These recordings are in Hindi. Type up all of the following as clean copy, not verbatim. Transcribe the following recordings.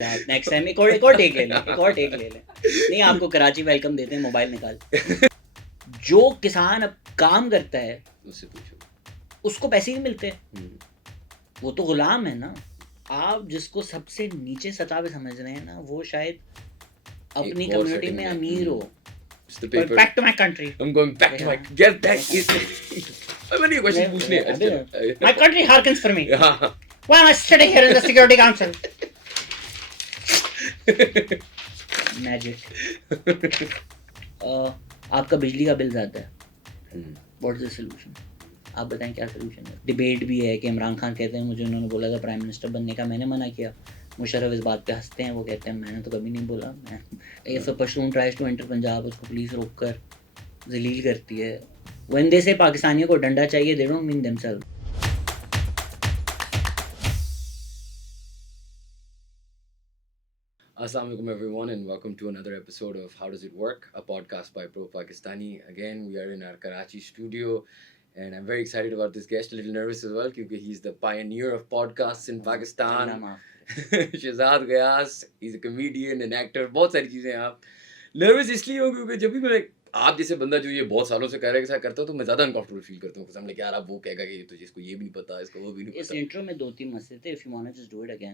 आप नेक्स्ट टाइम एक और टेक ले लें, एक और टेक ले लें। नहीं, आपको कराची वेलकम देते हैं, मोबाइल निकाल। जो किसान अब काम करता है उससे पूछो। उसको पैसे ही मिलते हैं, वो तो गुलाम है ना। आप जिसको सबसे नीचे सतह पे समझ रहे हैं ना, वो शायद अपनी एक और कम्युनिटी setting में में, अमीर हो। It's the But paper. back to my country. I'm going back to my Yeah. get back is मैंने ये क्वेश्चन पूछने हैं चलो My country harkens for me. हाँ Why am I sitting here in the Security Council? Magic. आपका बिजली का बिल ज़्यादा है, व्हाट इज द सोल्यूशन? आप बताएं क्या सोल्यूशन है? डिबेट भी है कि इमरान खान कहते हैं मुझे उन्होंने बोला था प्राइम मिनिस्टर बनने का, मैंने मना किया। मुशर्रफ इस बात पे हंसते हैं, वो कहते हैं मैंने तो कभी नहीं बोला। मैं if a Pashtun tries to enter Punjab, उसको पुलिस रोक कर जलील करती है। व्हेन दे से पाकिस्तानियों को डंडा चाहिए, they don't mean themselves. Assalamu alaikum everyone and welcome to another episode of How Does It Work, a podcast by Pro Pakistani. Again, we are in our Karachi studio and I'm very excited about this guest, a little nervous as well because he's the pioneer of podcasts in Pakistan. Shahzad Gayas, he's a comedian, an actor, बहुत सारी चीज़ें हैं। आप नर्वस इसलिए हो क्योंकि जब भी मैं आप जैसे बंदा जो ये बहुत सालों से कह रहा है कि ऐसा करता हूँ तो मैं ज़्यादा अनकंफर्टेबल फील करता हूँ सामने कि यार अब वो कहेगा कि तो जिसको ये भी नहीं पता इसको वो भी नहीं इस पता। इंट्रो में 2-3 मसले थे, if you want to just do it again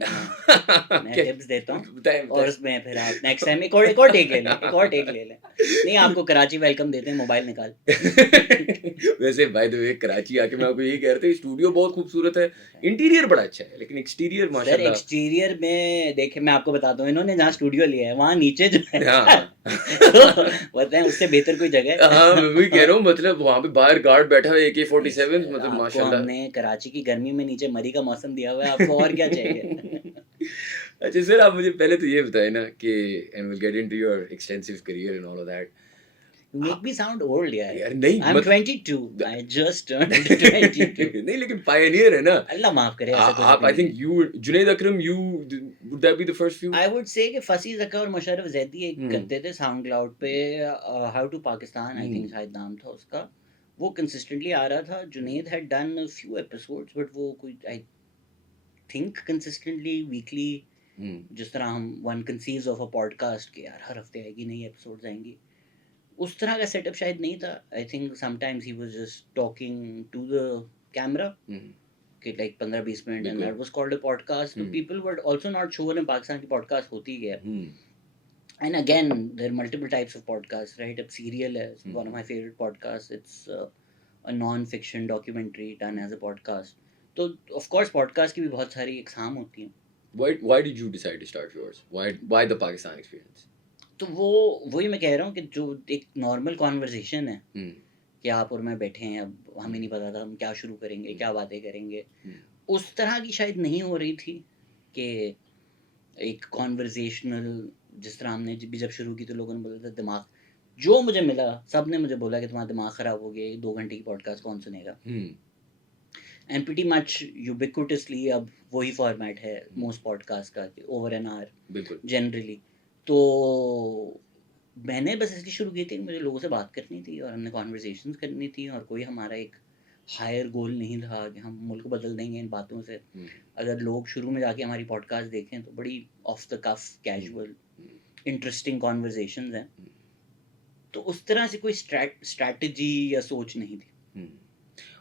मैं टिप्स देता हूँ और उसमें फिर आप नेक्स्ट टाइम एक और टेक ले लें, एक और टेक ले लें। नहीं, आपको कराची वेलकम देते हैं, मोबाइल निकाल। वैसे बाय द वे कराची आके मैं आपको यही कह रहा था स्टूडियो बहुत खूबसूरत है, इंटीरियर बड़ा अच्छा है लेकिन एक्सटीरियर सर माशाल्लाह। एक्सटीरियर में देखे, मैं आपको बताता हूँ, इन्होंने जहाँ स्टूडियो लिया है वहाँ नीचे जो है हाँ तो बताएं उससे बेहतर कोई जगह है? हाँ मैं वही कह रहा हूँ, मतलब वहाँ पे बाहर गार्ड बैठा है AK-47, मतलब आपको माशाल्लाह। हमने कराची की गर्मी में नीचे मरी का मौसम दिया हुआ है, आपको और क्या चाहिए? अच्छा सर, आप मुझे पहले तो ये बताएं ना कि and will get into your extensive career and all of that. You make me sound old यार। यार नहीं I'm 22. I just turned 22. नहीं लेकिन पायनियर है ना। अल्लाह माफ करे, ऐसा कुछ आप भी आई नहीं think you Junaid Akram, you would that be the first few? I would say कि फसी ज़का और मुशर्रफ ज़ैदी एक हम्म। करते थे साउंड क्लाउड पे, how to Pakistan I think शायद नाम था उसका। वो कंसिस्टेंटली आ रहा था। Junaid had done a few episodes but वो कोई आई थिंक कंसिस्टेंटली वीकली, जिस तरह हम one conceives of a podcast के यार हर हफ्ते आएगी नई एपिसोड्स आएंगी, उस तरह का सेटअप शायद नहीं था। I think sometimes he was just talking to the camera कि like 15-20 minute and that was called a podcast. तो people were also not sure in Pakistan की पॉडकास्ट होती है। And again there are multiple types of podcast, right? अब सीरियल है, one of my favourite podcast, it's a non fiction documentary done as a podcast. तो ऑफ कोर्स पॉडकास्ट की भी बहुत सारी इकसाम होती हैं। Why did you decide to start yours? Why the Pakistan experience? तो वो वही मैं कह रहा हूँ कि जो एक नॉर्मल कॉन्वर्सेशन है कि आप और मैं बैठे हैं, अब हमें नहीं पता था हम क्या शुरू करेंगे, क्या बातें करेंगे, उस तरह की शायद नहीं हो रही थी कि एक कॉन्वर्सेशनल जिस तरह हमने जब शुरू की तो लोगों ने बोला था दिमाग, जो मुझे मिला सब ने मुझे बोला कि तुम्हारा दिमाग ख़राब हो गया, 2 घंटे की पॉडकास्ट कौन सुनेगा। एंड प्रीटी मच यूबिक्विटसली अब वही फॉर्मेट है मोस्ट पॉडकास्ट का, ओवर एन आवर जनरली। तो मैंने बस इसलिए शुरू की थी, मुझे लोगों से बात करनी थी और हमने कॉन्वर्सेशंस करनी थी और कोई हमारा एक हायर गोल नहीं था कि हम मुल्क बदल देंगे इन बातों से। अगर लोग शुरू में जाके हमारी पॉडकास्ट देखें तो बड़ी off the cuff casual interesting conversations हैं। तो उस तरह से कोई स्ट्रैटेजी या सोच नहीं थी।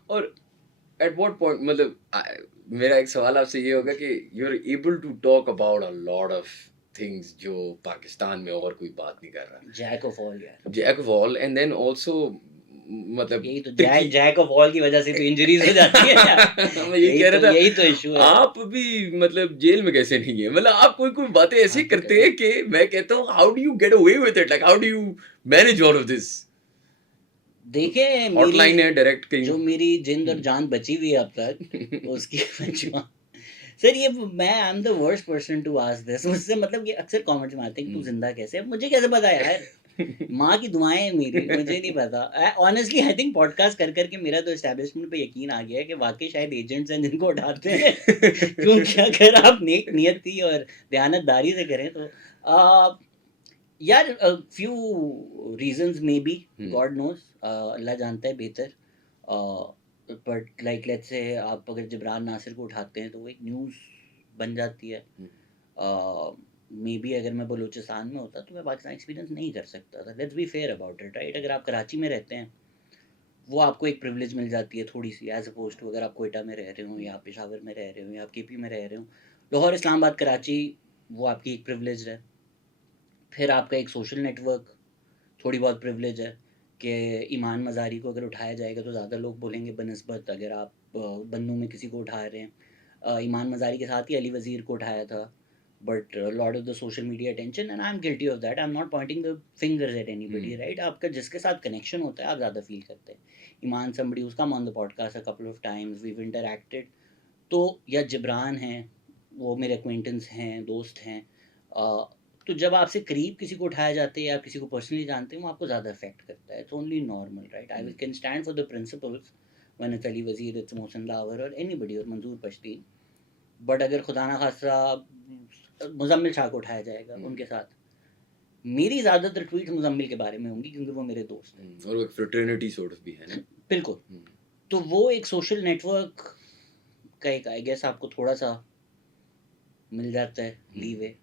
और एट व्हाट पॉइंट, मतलब मेरा एक सवाल आपसे ये होगा कि you are able to talk about a lot of things जो पाकिस्तान में और कोई बात नहीं कर रहा। जैक ऑफ ऑल यार, jack of all and then also, मतलब यही तो जैक ऑफ ऑल की वजह से तो इंजरीज हो जाती है यार। मैं ये कह रहा था, यही तो इशू है। आप भी मतलब जेल में कैसे नहीं है, मतलब आप कोई कोई बातें ऐसी करते हैं कि मैं कहता हूँ how do you get away with it, like how do you manage all of this? देखें हॉटलाइन है डायरेक्ट कहीं जो मेरी जिंद और जान बची हुई है अब तक उसकी सर ये मैं I am the worst person to ask this. मुझसे मतलब ये अक्सर कमेंट्स में आते हैं कि तू जिंदा कैसे है, मुझे कैसे पता यार? माँ की दुआएं मेरी, मुझे नहीं पता। ऑनेस्टली आई थिंक पॉडकास्ट कर करके मेरा तो एस्टैब्लिशमेंट पे यकीन आ गया है कि वाकई शायद एजेंट्स हैं जिनको उठाते हैं क्योंकि अगर आप नेक नियति और दयानतदारी से करें तो यार few reasons maybe, God knows, Allah जानता है बेहतर। बट लाइक लेट्स से आप अगर जबरान नासिर को उठाते हैं तो वो एक न्यूज़ बन जाती है। मे बी अगर मैं बलूचिस्तान में होता तो मैं पाकिस्तान एक्सपीरियंस नहीं कर सकता था। Let's be fair about it, right? अगर आप कराची में रहते हैं, वो आपको एक प्रिविलेज मिल जाती है थोड़ी सी, एज अपोज टू अगर आप कोयटा में रह रहे हो या आप पेशावर में रह रहे हो या आप केपी में रह रहे हो। लाहौर, इस्लामाबाद, कराची, वो आपकी एक प्रिविलेज है। फिर आपका एक सोशल नेटवर्क, थोड़ी बहुत प्रिविलेज है कि ईमान मज़ारी को अगर उठाया जाएगा तो ज़्यादा लोग बोलेंगे बनस्बत अगर आप बन्नू में किसी को उठा रहे हैं। ईमान मज़ारी के साथ ही अली वज़ीर को उठाया था, but lot of the social media attention, and I am guilty of that. I am not Poynting the fingers eight anybody, right? आपका जिसके साथ कनेक्शन होता है आप ज़्यादा फील करते हैं। ईमान समबडी, उसका on the podcast a couple of times, we've interacted. तो या जिब्रान हैं, वो मेरे एक्वेंटेंस हैं, दोस्त हैं। तो जब आपसे करीब किसी को उठाया जाता है या आप किसी को पर्सनली जानते हैं, वो आपको ज़्यादा अफेक्ट करता है। It's only normal, right? I will can stand for the principles when it's Ali वज़ीर, इट्स मोहसिन लावर और एनीबडी, और मंजूर पश्ती। बट अगर खुदा ना खास्ता मुजम्मिल शाह को उठाया जाएगा, उनके साथ मेरी ज़्यादातर ट्वीट मुजम्मिल के बारे में होंगी क्योंकि वो मेरे दोस्त हैं। और वो एक फ्रेटर्निटी सॉर्ट ऑफ भी है ना। बिल्कुल। तो वो एक सोशल नेटवर्क का एक, आई गेस, आपको थोड़ा सा मिल जाता है लीवे।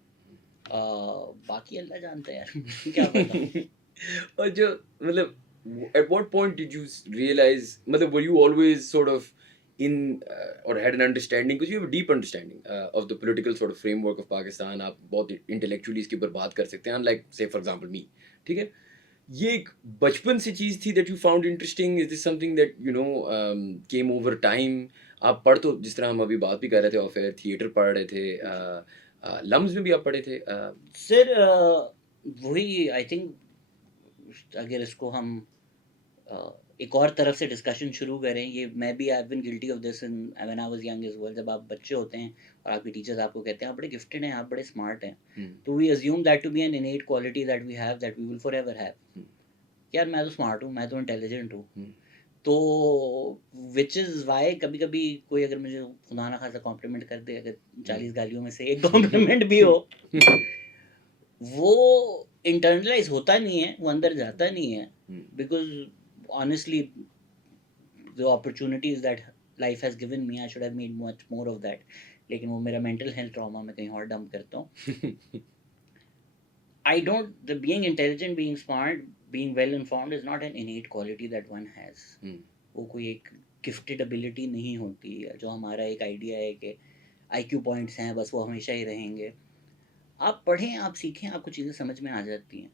बाकी अल्लाह जानता है यार क्या पता। और जो मतलब at what point did you realize मतलब were you always sort of in or had an understanding because you have a deep understanding of the political sort of framework of Pakistan, आप बहुत intellectually इसके ऊपर बात कर सकते हैं, unlike say for example me, ठीक है? ये एक बचपन से चीज़ थी that you found interesting, is this something that you know came over time? आप पढ़ तो जिस तरह हम अभी बात भी कर रहे थे और फिर थिएटर पढ़ रहे थे, लम्स में भी आप पढ़े थे, सर वही आई थिंक, अगर इसको हम एक और तरफ से डिस्कशन शुरू करें, ये मैं भी I been guilty of this in when I was young as well. जब आप बच्चे होते हैं और आपके टीचर्स आपको कहते हैं आप बड़े गिफ्टेड हैं, आप बड़े स्मार्ट हैं, तो we assume that to be an innate quality that we have, that we will forever have. यार मैं तो स्मार्ट हूँ, मैं तो इंटेलिजेंट हूँ। तो विच इज़ वाई कभी कभी कोई अगर मुझे खुदा ना खासा कॉम्प्लीमेंट कर दे, अगर 40 गालियों में से एक कॉम्प्लीमेंट भी हो, वो इंटरनलाइज होता नहीं है, वो अंदर जाता नहीं है। Because honestly the opportunities that life has given me, I should have made much more of that. लेकिन वो मेरा मेंटल हेल्थ ट्रॉमा मैं कहीं और डंप करता हूँ। I don't, the being intelligent, being smart, being well informed is not an innate quality that one has. वो कोई एक गिफ्टेड एबिलिटी नहीं होती है जो हमारा एक आइडिया है कि IQ पॉइंट्स हैं बस वो हमेशा ही रहेंगे। आप पढ़ें, आप सीखें, आपको चीज़ें समझ में आ जाती हैं।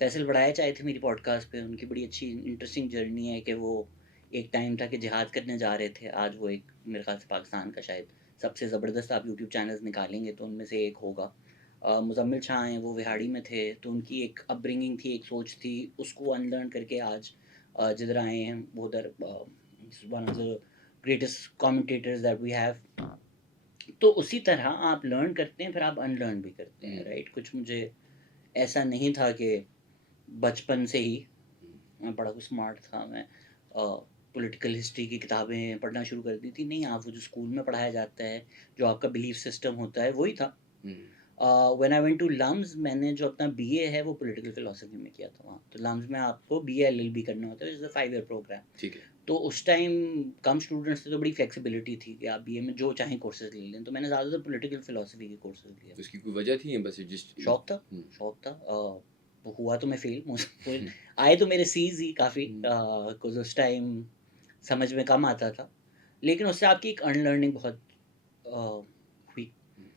फैसल बड़ायच आए थे मेरी पॉडकास्ट पे, उनकी बड़ी अच्छी इंटरेस्टिंग जर्नी है कि वो एक टाइम था कि जिहाद करने जा रहे थे, आज वो एक मेरे ख्याल से पाकिस्तान का शायद सबसे ज़बरदस्त आप यूट्यूब चैनल्स निकालेंगे तो उनमें से एक होगा। मुज़म्मिल शाह हैं, वो विहाड़ी में थे, तो उनकी एक अपब्रिंगिंग थी, एक सोच थी, उसको अनलर्न करके आज जिधर आए हैं वो उधर one of the greatest commentators that we have. तो उसी तरह आप लर्न करते हैं फिर आप अनलर्न भी करते हैं, राइट? कुछ मुझे ऐसा नहीं था कि बचपन से ही मैं बड़ा कुछ स्मार्ट था, मैं पॉलिटिकल हिस्ट्री की किताबें पढ़ना शुरू कर दी थी। नहीं, आप वो जो स्कूल में पढ़ाया जाता है, जो आपका बिलीफ सिस्टम होता है, वही था। When I went to LUMS, मैंने जो अपना बीए है वो पॉलिटिकल फिलोसफी में किया था वहाँ। तो लम्स में आपको बीए एलएलबी करना होता है, इट्स अ 5 ईयर प्रोग्राम। ठीक है। तो उस टाइम कम स्टूडेंट्स थे तो बड़ी फ्लेक्सिबिलिटी थी कि आप बीए में जो चाहें कोर्सेज ले लें। तो मैंने ज़्यादातर पॉलिटिकल फिलोसफी के कोर्सेज लिए। तो इसकी कोई वजह थी या बस जस्ट शौक था, शौक था। वो हुआ तो मैं फेल आए तो मेरे सीज ही काफ़ी, कुछ उस टाइम समझ में कम आता था, लेकिन उससे आपकी एक अनलर्निंग बहुत हुई।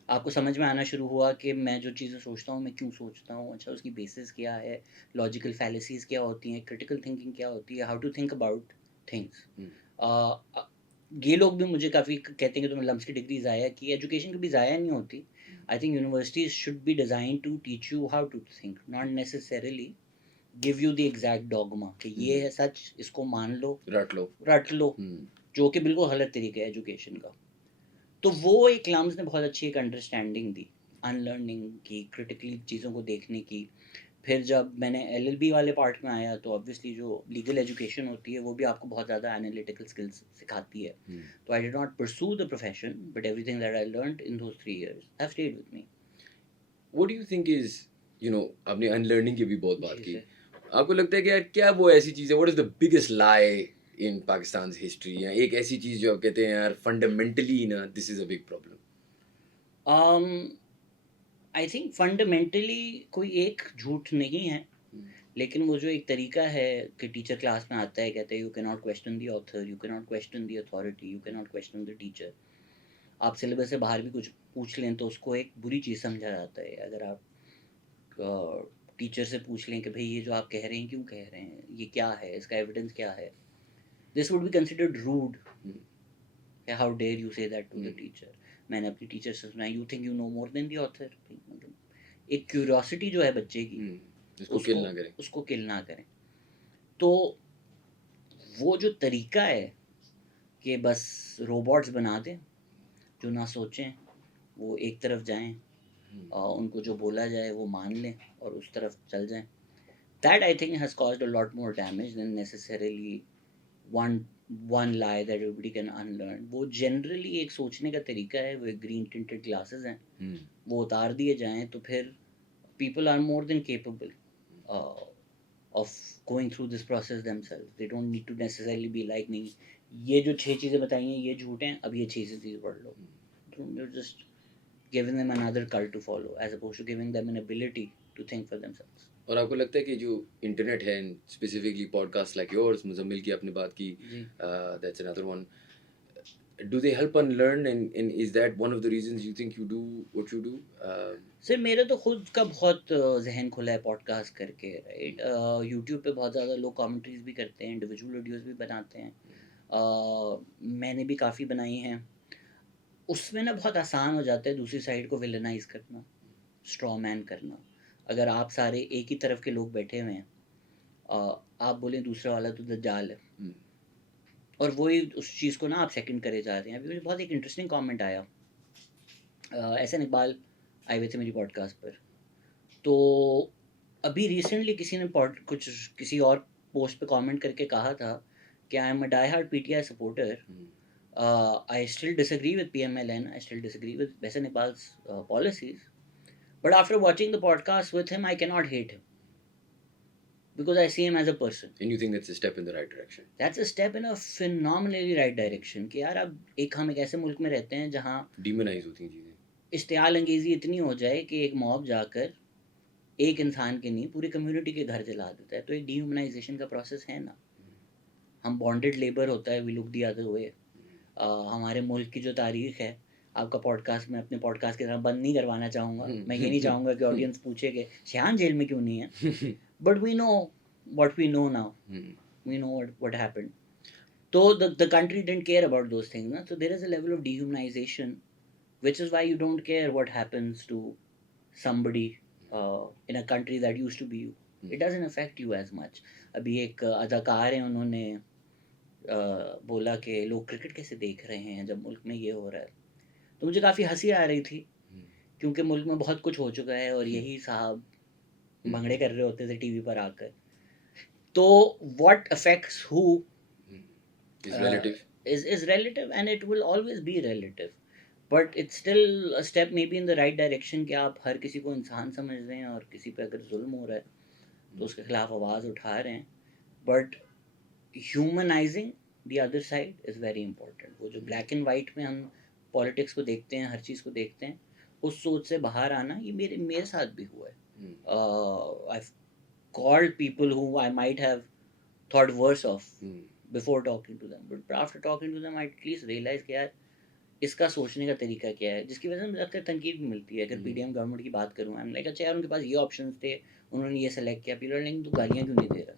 आपको समझ में आना शुरू हुआ कि मैं जो चीज़ें सोचता हूँ मैं क्यों सोचता हूँ, अच्छा उसकी बेसिस क्या है, लॉजिकल फैलेसीज क्या होती हैं, क्रिटिकल थिंकिंग क्या होती है, how to think about things. ये लोग भी मुझे काफ़ी कहते हैं कि तुमने लम्स की डिग्री ज़ाया की। एजुकेशन कभी ज़ाया नहीं होती। I think universities should be design to teach you how to think, not necessarily give you the exact dogma कि ये है सच, इसको मान लो, रट लो, जो कि बिल्कुल गलत तरीका है एजुकेशन का। तो वो एक लम्स ने बहुत अच्छी एक अंडरस्टैंडिंग दी, अनलर्निंग की, क्रिटिकली चीज़ों को देखने की। फिर जब मैंने एलएलबी वाले पार्ट में आया तो ऑब्वियसली जो लीगल एजुकेशन होती है वो भी आपको बहुत ज़्यादा एनालिटिकल स्किल्स सिखाती है। तो I did not pursue the profession, but everything that I learned in those 3 years have stayed with me. What do you think is, you know, आपने अनलर्निंग की भी बहुत बात की, आपको लगता है कि यार क्या वो ऐसी चीज़ है, what is the biggest lie in Pakistan history, या एक ऐसी चीज़ जो आप कहते हैं यार फंडामेंटली ना this is a big problem? I think fundamentally कोई एक झूठ नहीं है, लेकिन वो जो एक तरीका है कि टीचर क्लास में आता है, कहते हैं you can not question the author, you can not question the authority, you can not question the teacher. आप सिलेबस से बाहर भी कुछ पूछ लें तो उसको एक बुरी चीज़ समझा जाता है। अगर आप टीचर से पूछ लें कि भाई ये जो आप कह रहे हैं क्यों कह रहे हैं, ये क्या है, इसका एविडेंस क्या है, this would be considered rude. How dare you say that to the teacher. मैंने अपनी टीचर से सुना, you think you know more than the author. एक क्यूरियोसिटी जो है बच्चे की, उसको किल ना करें। तो वो जो तरीका है कि बस रोबोट्स बना दें जो ना सोचें, वो एक तरफ जाएं, उनको जो बोला जाए वो मान लें और उस तरफ चल जाएं, that I think has caused a lot more damage than necessarily one lie that everybody can unlearn. वो generally एक सोचने का तरीका है, वो green tinted glasses हैं, वो उतार दिए जाएं तो फिर people are more than capable uh, of going through this process themselves. They don't need to necessarily be like, नहीं ये जो 6 चीज़ें बताई हैं ये झूठ हैं, अब ये 6 चीज़ें पढ़ लो. You're just giving them another cult to follow as opposed to giving them an ability to think for themselves. और आपको लगता है कि जो इंटरनेट है, specifically podcast like yours, Muzammil की आपने बात की, that's another one, do they help unlearn, and is that one of the reasons you think you do what you do? Sir मेरा तो खुद का बहुत जहन खुला है पॉडकास्ट करके, राइट। यूट्यूब पे बहुत ज़्यादा लोग कमेंट्रीज भी करते हैं, इंडिविजुअल वीडियोस भी बनाते हैं, मैंने भी काफ़ी बनाई हैं। उसमें ना बहुत आसान हो जाता है दूसरी साइड को विलनाइज करना, स्ट्रॉ मैन करना। अगर आप सारे एक ही तरफ के लोग बैठे हुए हैं, आप बोलें दूसरा वाला तो दज्जाल है, और वही उस चीज़ को ना आप सेकंड करे जा रहे हैं। अभी मुझे बहुत एक इंटरेस्टिंग कमेंट आया, एहसन इकबाल आए हुए थे मेरी पॉडकास्ट पर, तो अभी रिसेंटली किसी ने किसी और पोस्ट पे कमेंट करके कहा था कि I am a die hard PTI supporter, I still disagree with PMLN, I still disagree with Ahsan Iqbal's policies, but after watching the podcast with him I can not hate him because I see him as a person. And you think that's a step in the right direction? That's a step in a phenomenally right direction कि यार अब हम एक ऐसे मुल्क में रहते हैं जहाँ डिमोनाइज होती हैं चीज़ें, इश्तियाल अंगेज़ी इतनी हो जाए कि एक मॉब जाकर एक इंसान के नहीं पूरी कम्युनिटी के घर जला देता है, तो एक डिह्यूमनाइजेशन का प्रोसेस है ना। हम बॉन्डेड लेबर होता है, we look the other way. हमारे मुल्क की जो तारीख है, आपका पॉडकास्ट में अपने पॉडकास्ट की तरह बंद नहीं करवाना चाहूँगा, मैं ये नहीं चाहूँगा कि ऑडियंस पूछे कि शान जेल में क्यों नहीं है, but we know what we know now. We know what happened. So the country didn't care about those things. Na? So there is a level of dehumanization, which is why you don't care what happens to somebody in a country that used to be you. It doesn't affect you as much. अभी एक अदाकार हैं, उन्होंने बोला कि लोग क्रिकेट कैसे देख रहे हैं जब मुल्क में ये हो रहा है, तो मुझे काफ़ी हंसी आ रही थी, क्योंकि मुल्क में बहुत कुछ हो चुका है और यही साहब भंगड़े कर रहे होते थे टीवी पर आकर। तो what affects who is relative, and it will always be relative, but it's still a step maybe in the right direction कि आप हर किसी को इंसान समझ रहे हैं और किसी पे अगर जुल्म हो रहा है तो उसके खिलाफ आवाज़ उठा रहे हैं, but humanizing the other side is very important. वो जो black and white में हम पॉलिटिक्स को देखते हैं, हर चीज़ को देखते हैं, उस सोच से बाहर आना, ये मेरे साथ भी हुआ है। I've called people who I might have thought worse of before talking to them, but after talking to them I at least realize कि यार इसका सोचने का तरीका क्या है, जिसकी वजह से मुझे अक्सर तनकीद भी मिलती है। अगर पीडीएम गवर्नमेंट की बात करूँ, आई एम लाइक अच्छा यार उनके पास ये ऑप्शंस थे, उन्होंने ये सेलेक्ट किया, पीपल आर लाइक तू गालियाँ क्यों नहीं दे रहा।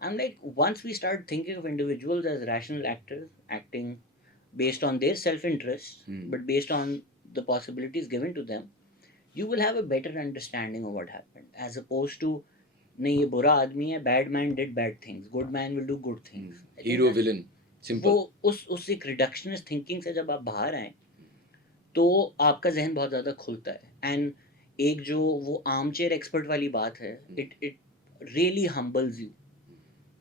I am like once we start thinking of individuals as rational actors acting based on their self interest but based on the possibilities given to them, you will have a better understanding of what happened, as opposed to नहीं ये बुरा आदमी है, bad man did bad things, good man will do good things, hero villain simple. वो उस एक रिडक्शनिस्ट थिंकिंग से जब आप बाहर आए तो आपका जहन बहुत ज़्यादा खुलता है, एंड एक जो वो आर्म चेयर एक्सपर्ट वाली बात है, it really humbles you,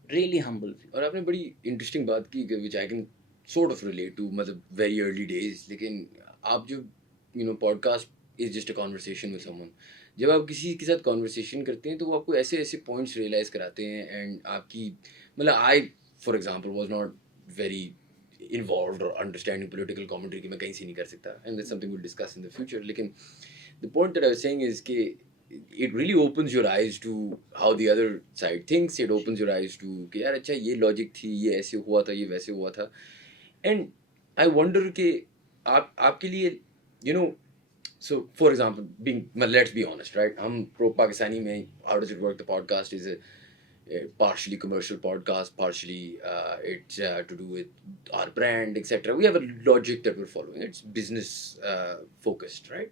really humbles you. और आपने बड़ी इंटरेस्टिंग बात की which I can sort of relate to, मतलब वेरी अर्ली डेज, लेकिन आप जो podcast is just a conversation with someone, जब आप किसी के साथ कॉन्वर्सेशन करते हैं तो वो आपको ऐसे ऐसे पॉइंट्स रियलाइज़ कराते हैं, एंड आपकी मतलब I for example was not very involved और अंडरस्टैंडिंग पॉलिटिकल कमेंट्री कि मैं कहीं से नहीं कर सकता, and that's something will discuss in the future, लेकिन the point that I was saying is कि it really opens your eyes to how the other side thinks. It opens your eyes to कि यार अच्छा ये logic थी, ये ऐसे हुआ था, ये वैसे हुआ था. And I wonder कि आपके लिए, you know, so for example, let's be honest, right? हम Pro Pakistani में How Does It Work? The podcast is a partially commercial podcast, partially it's to do with our brand, etc. We have a logic that we're following. It's business focused, right?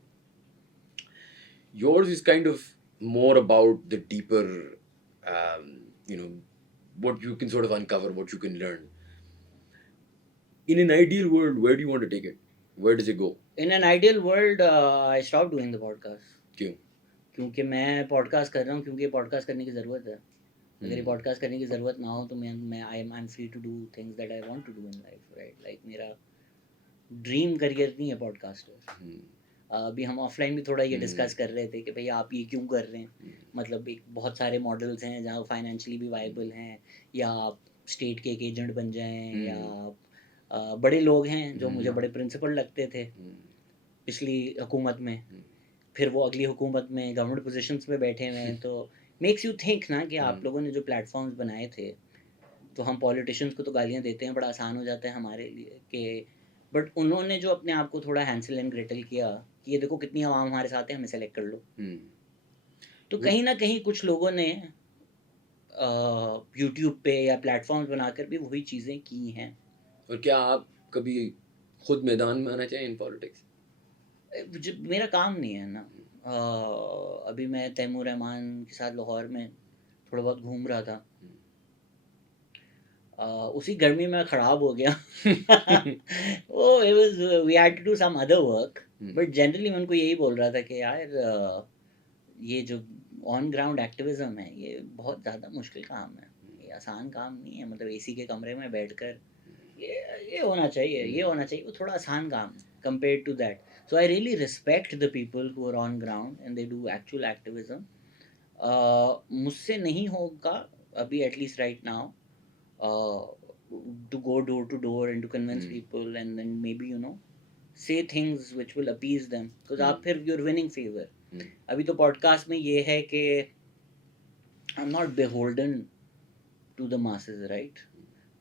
Yours is kind of more about the deeper, you know, what you can sort of uncover, what you can learn. In an ideal world, where do you want to take it? Where does it go? In an ideal world, I stopped doing the podcast. क्यों? क्योंकि मैं पॉडकास्ट कर रहा हूँ क्योंकि पॉडकास्ट करने की ज़रूरत है. अगर ये पॉडकास्ट करने की ज़रूरत ना हो तो मैं I am free to do things that I want to do in life, right? Like मेरा ड्रीम करियर नहीं है पॉडकास्टर. अभी हम ऑफलाइन भी थोड़ा ये डिस्कस कर रहे थे कि भाई आप ये क्यों कर रहे हैं. मतलब एक बहुत सारे मॉडल्स हैं जहाँ फाइनेंशियली भी वाइबल हैं, या आप स्टेट के एक एजेंट बन जाएं, या आप बड़े लोग हैं जो मुझे बड़े प्रिंसिपल लगते थे पिछली हुकूमत में, फिर वो अगली हुकूमत में गवर्नमेंट पोजीशंस में बैठे हुए हैं. तो मेक्स यू थिंक ना कि आप लोगों ने जो प्लेटफॉर्म्स बनाए थे, तो हम पॉलिटिशियंस को तो गालियाँ देते हैं, बड़ा आसान हो जाता है हमारे लिए कि, बट उन्होंने जो अपने आप को थोड़ा हैंसल एंड ग्रेटल किया कि ये देखो कितनी आवाम हमारे साथ है, हमें सेलेक्ट कर लो. तो कहीं ना कहीं कुछ लोगों ने यूट्यूब पे या प्लेटफॉर्म्स बनाकर भी वही चीज़ें की हैं. और क्या आप कभी खुद मैदान में आना चाहिए इन पॉलिटिक्स? मेरा काम नहीं है ना. अभी मैं तैमूर रहमान के साथ लाहौर में थोड़ा बहुत घूम रहा था. उसी गर्मी में ख़राब हो गया. वो it was we had to do some other work, but generally मैं उनको यही बोल रहा था कि यार ये जो ऑन ग्राउंड एक्टिविज्म है ये बहुत ज़्यादा मुश्किल काम है, ये आसान काम नहीं है. मतलब एसी के कमरे में बैठकर ये होना चाहिए, ये होना चाहिए, वो थोड़ा आसान काम compared to that. So I really respect the people who are on ground and they do actual activism. मुझसे नहीं होगा अभी, at least right now, to go door to door and to convince people and then maybe say things which will appease them, because आप फिर you're winning favor. अभी तो पॉडकास्ट में ये है कि I'm not beholden to the masses, right?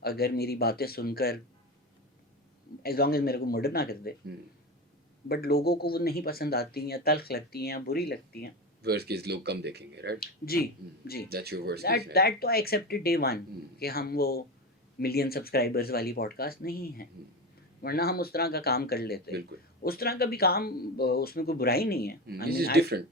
अगर मेरी बातें सुनकर as long as मेरे को मर्डर ना कर दे, बट लोगों को वो नहीं पसंद आती हैं, तल्ख लगती हैं, बुरी लगती हैं. वर्स्ट केस लोग कम देखेंगे, राइट? जी जी. That's your worst case. That तो I accepted day one कि हम वो मिलियन सब्सक्राइबर्स वाली पॉडकास्ट नहीं है, वरना हम उस तरह का काम कर लेते. बिल्कुल. उस तरह का भी काम, उसमें कोई बुराई नहीं है. This is different.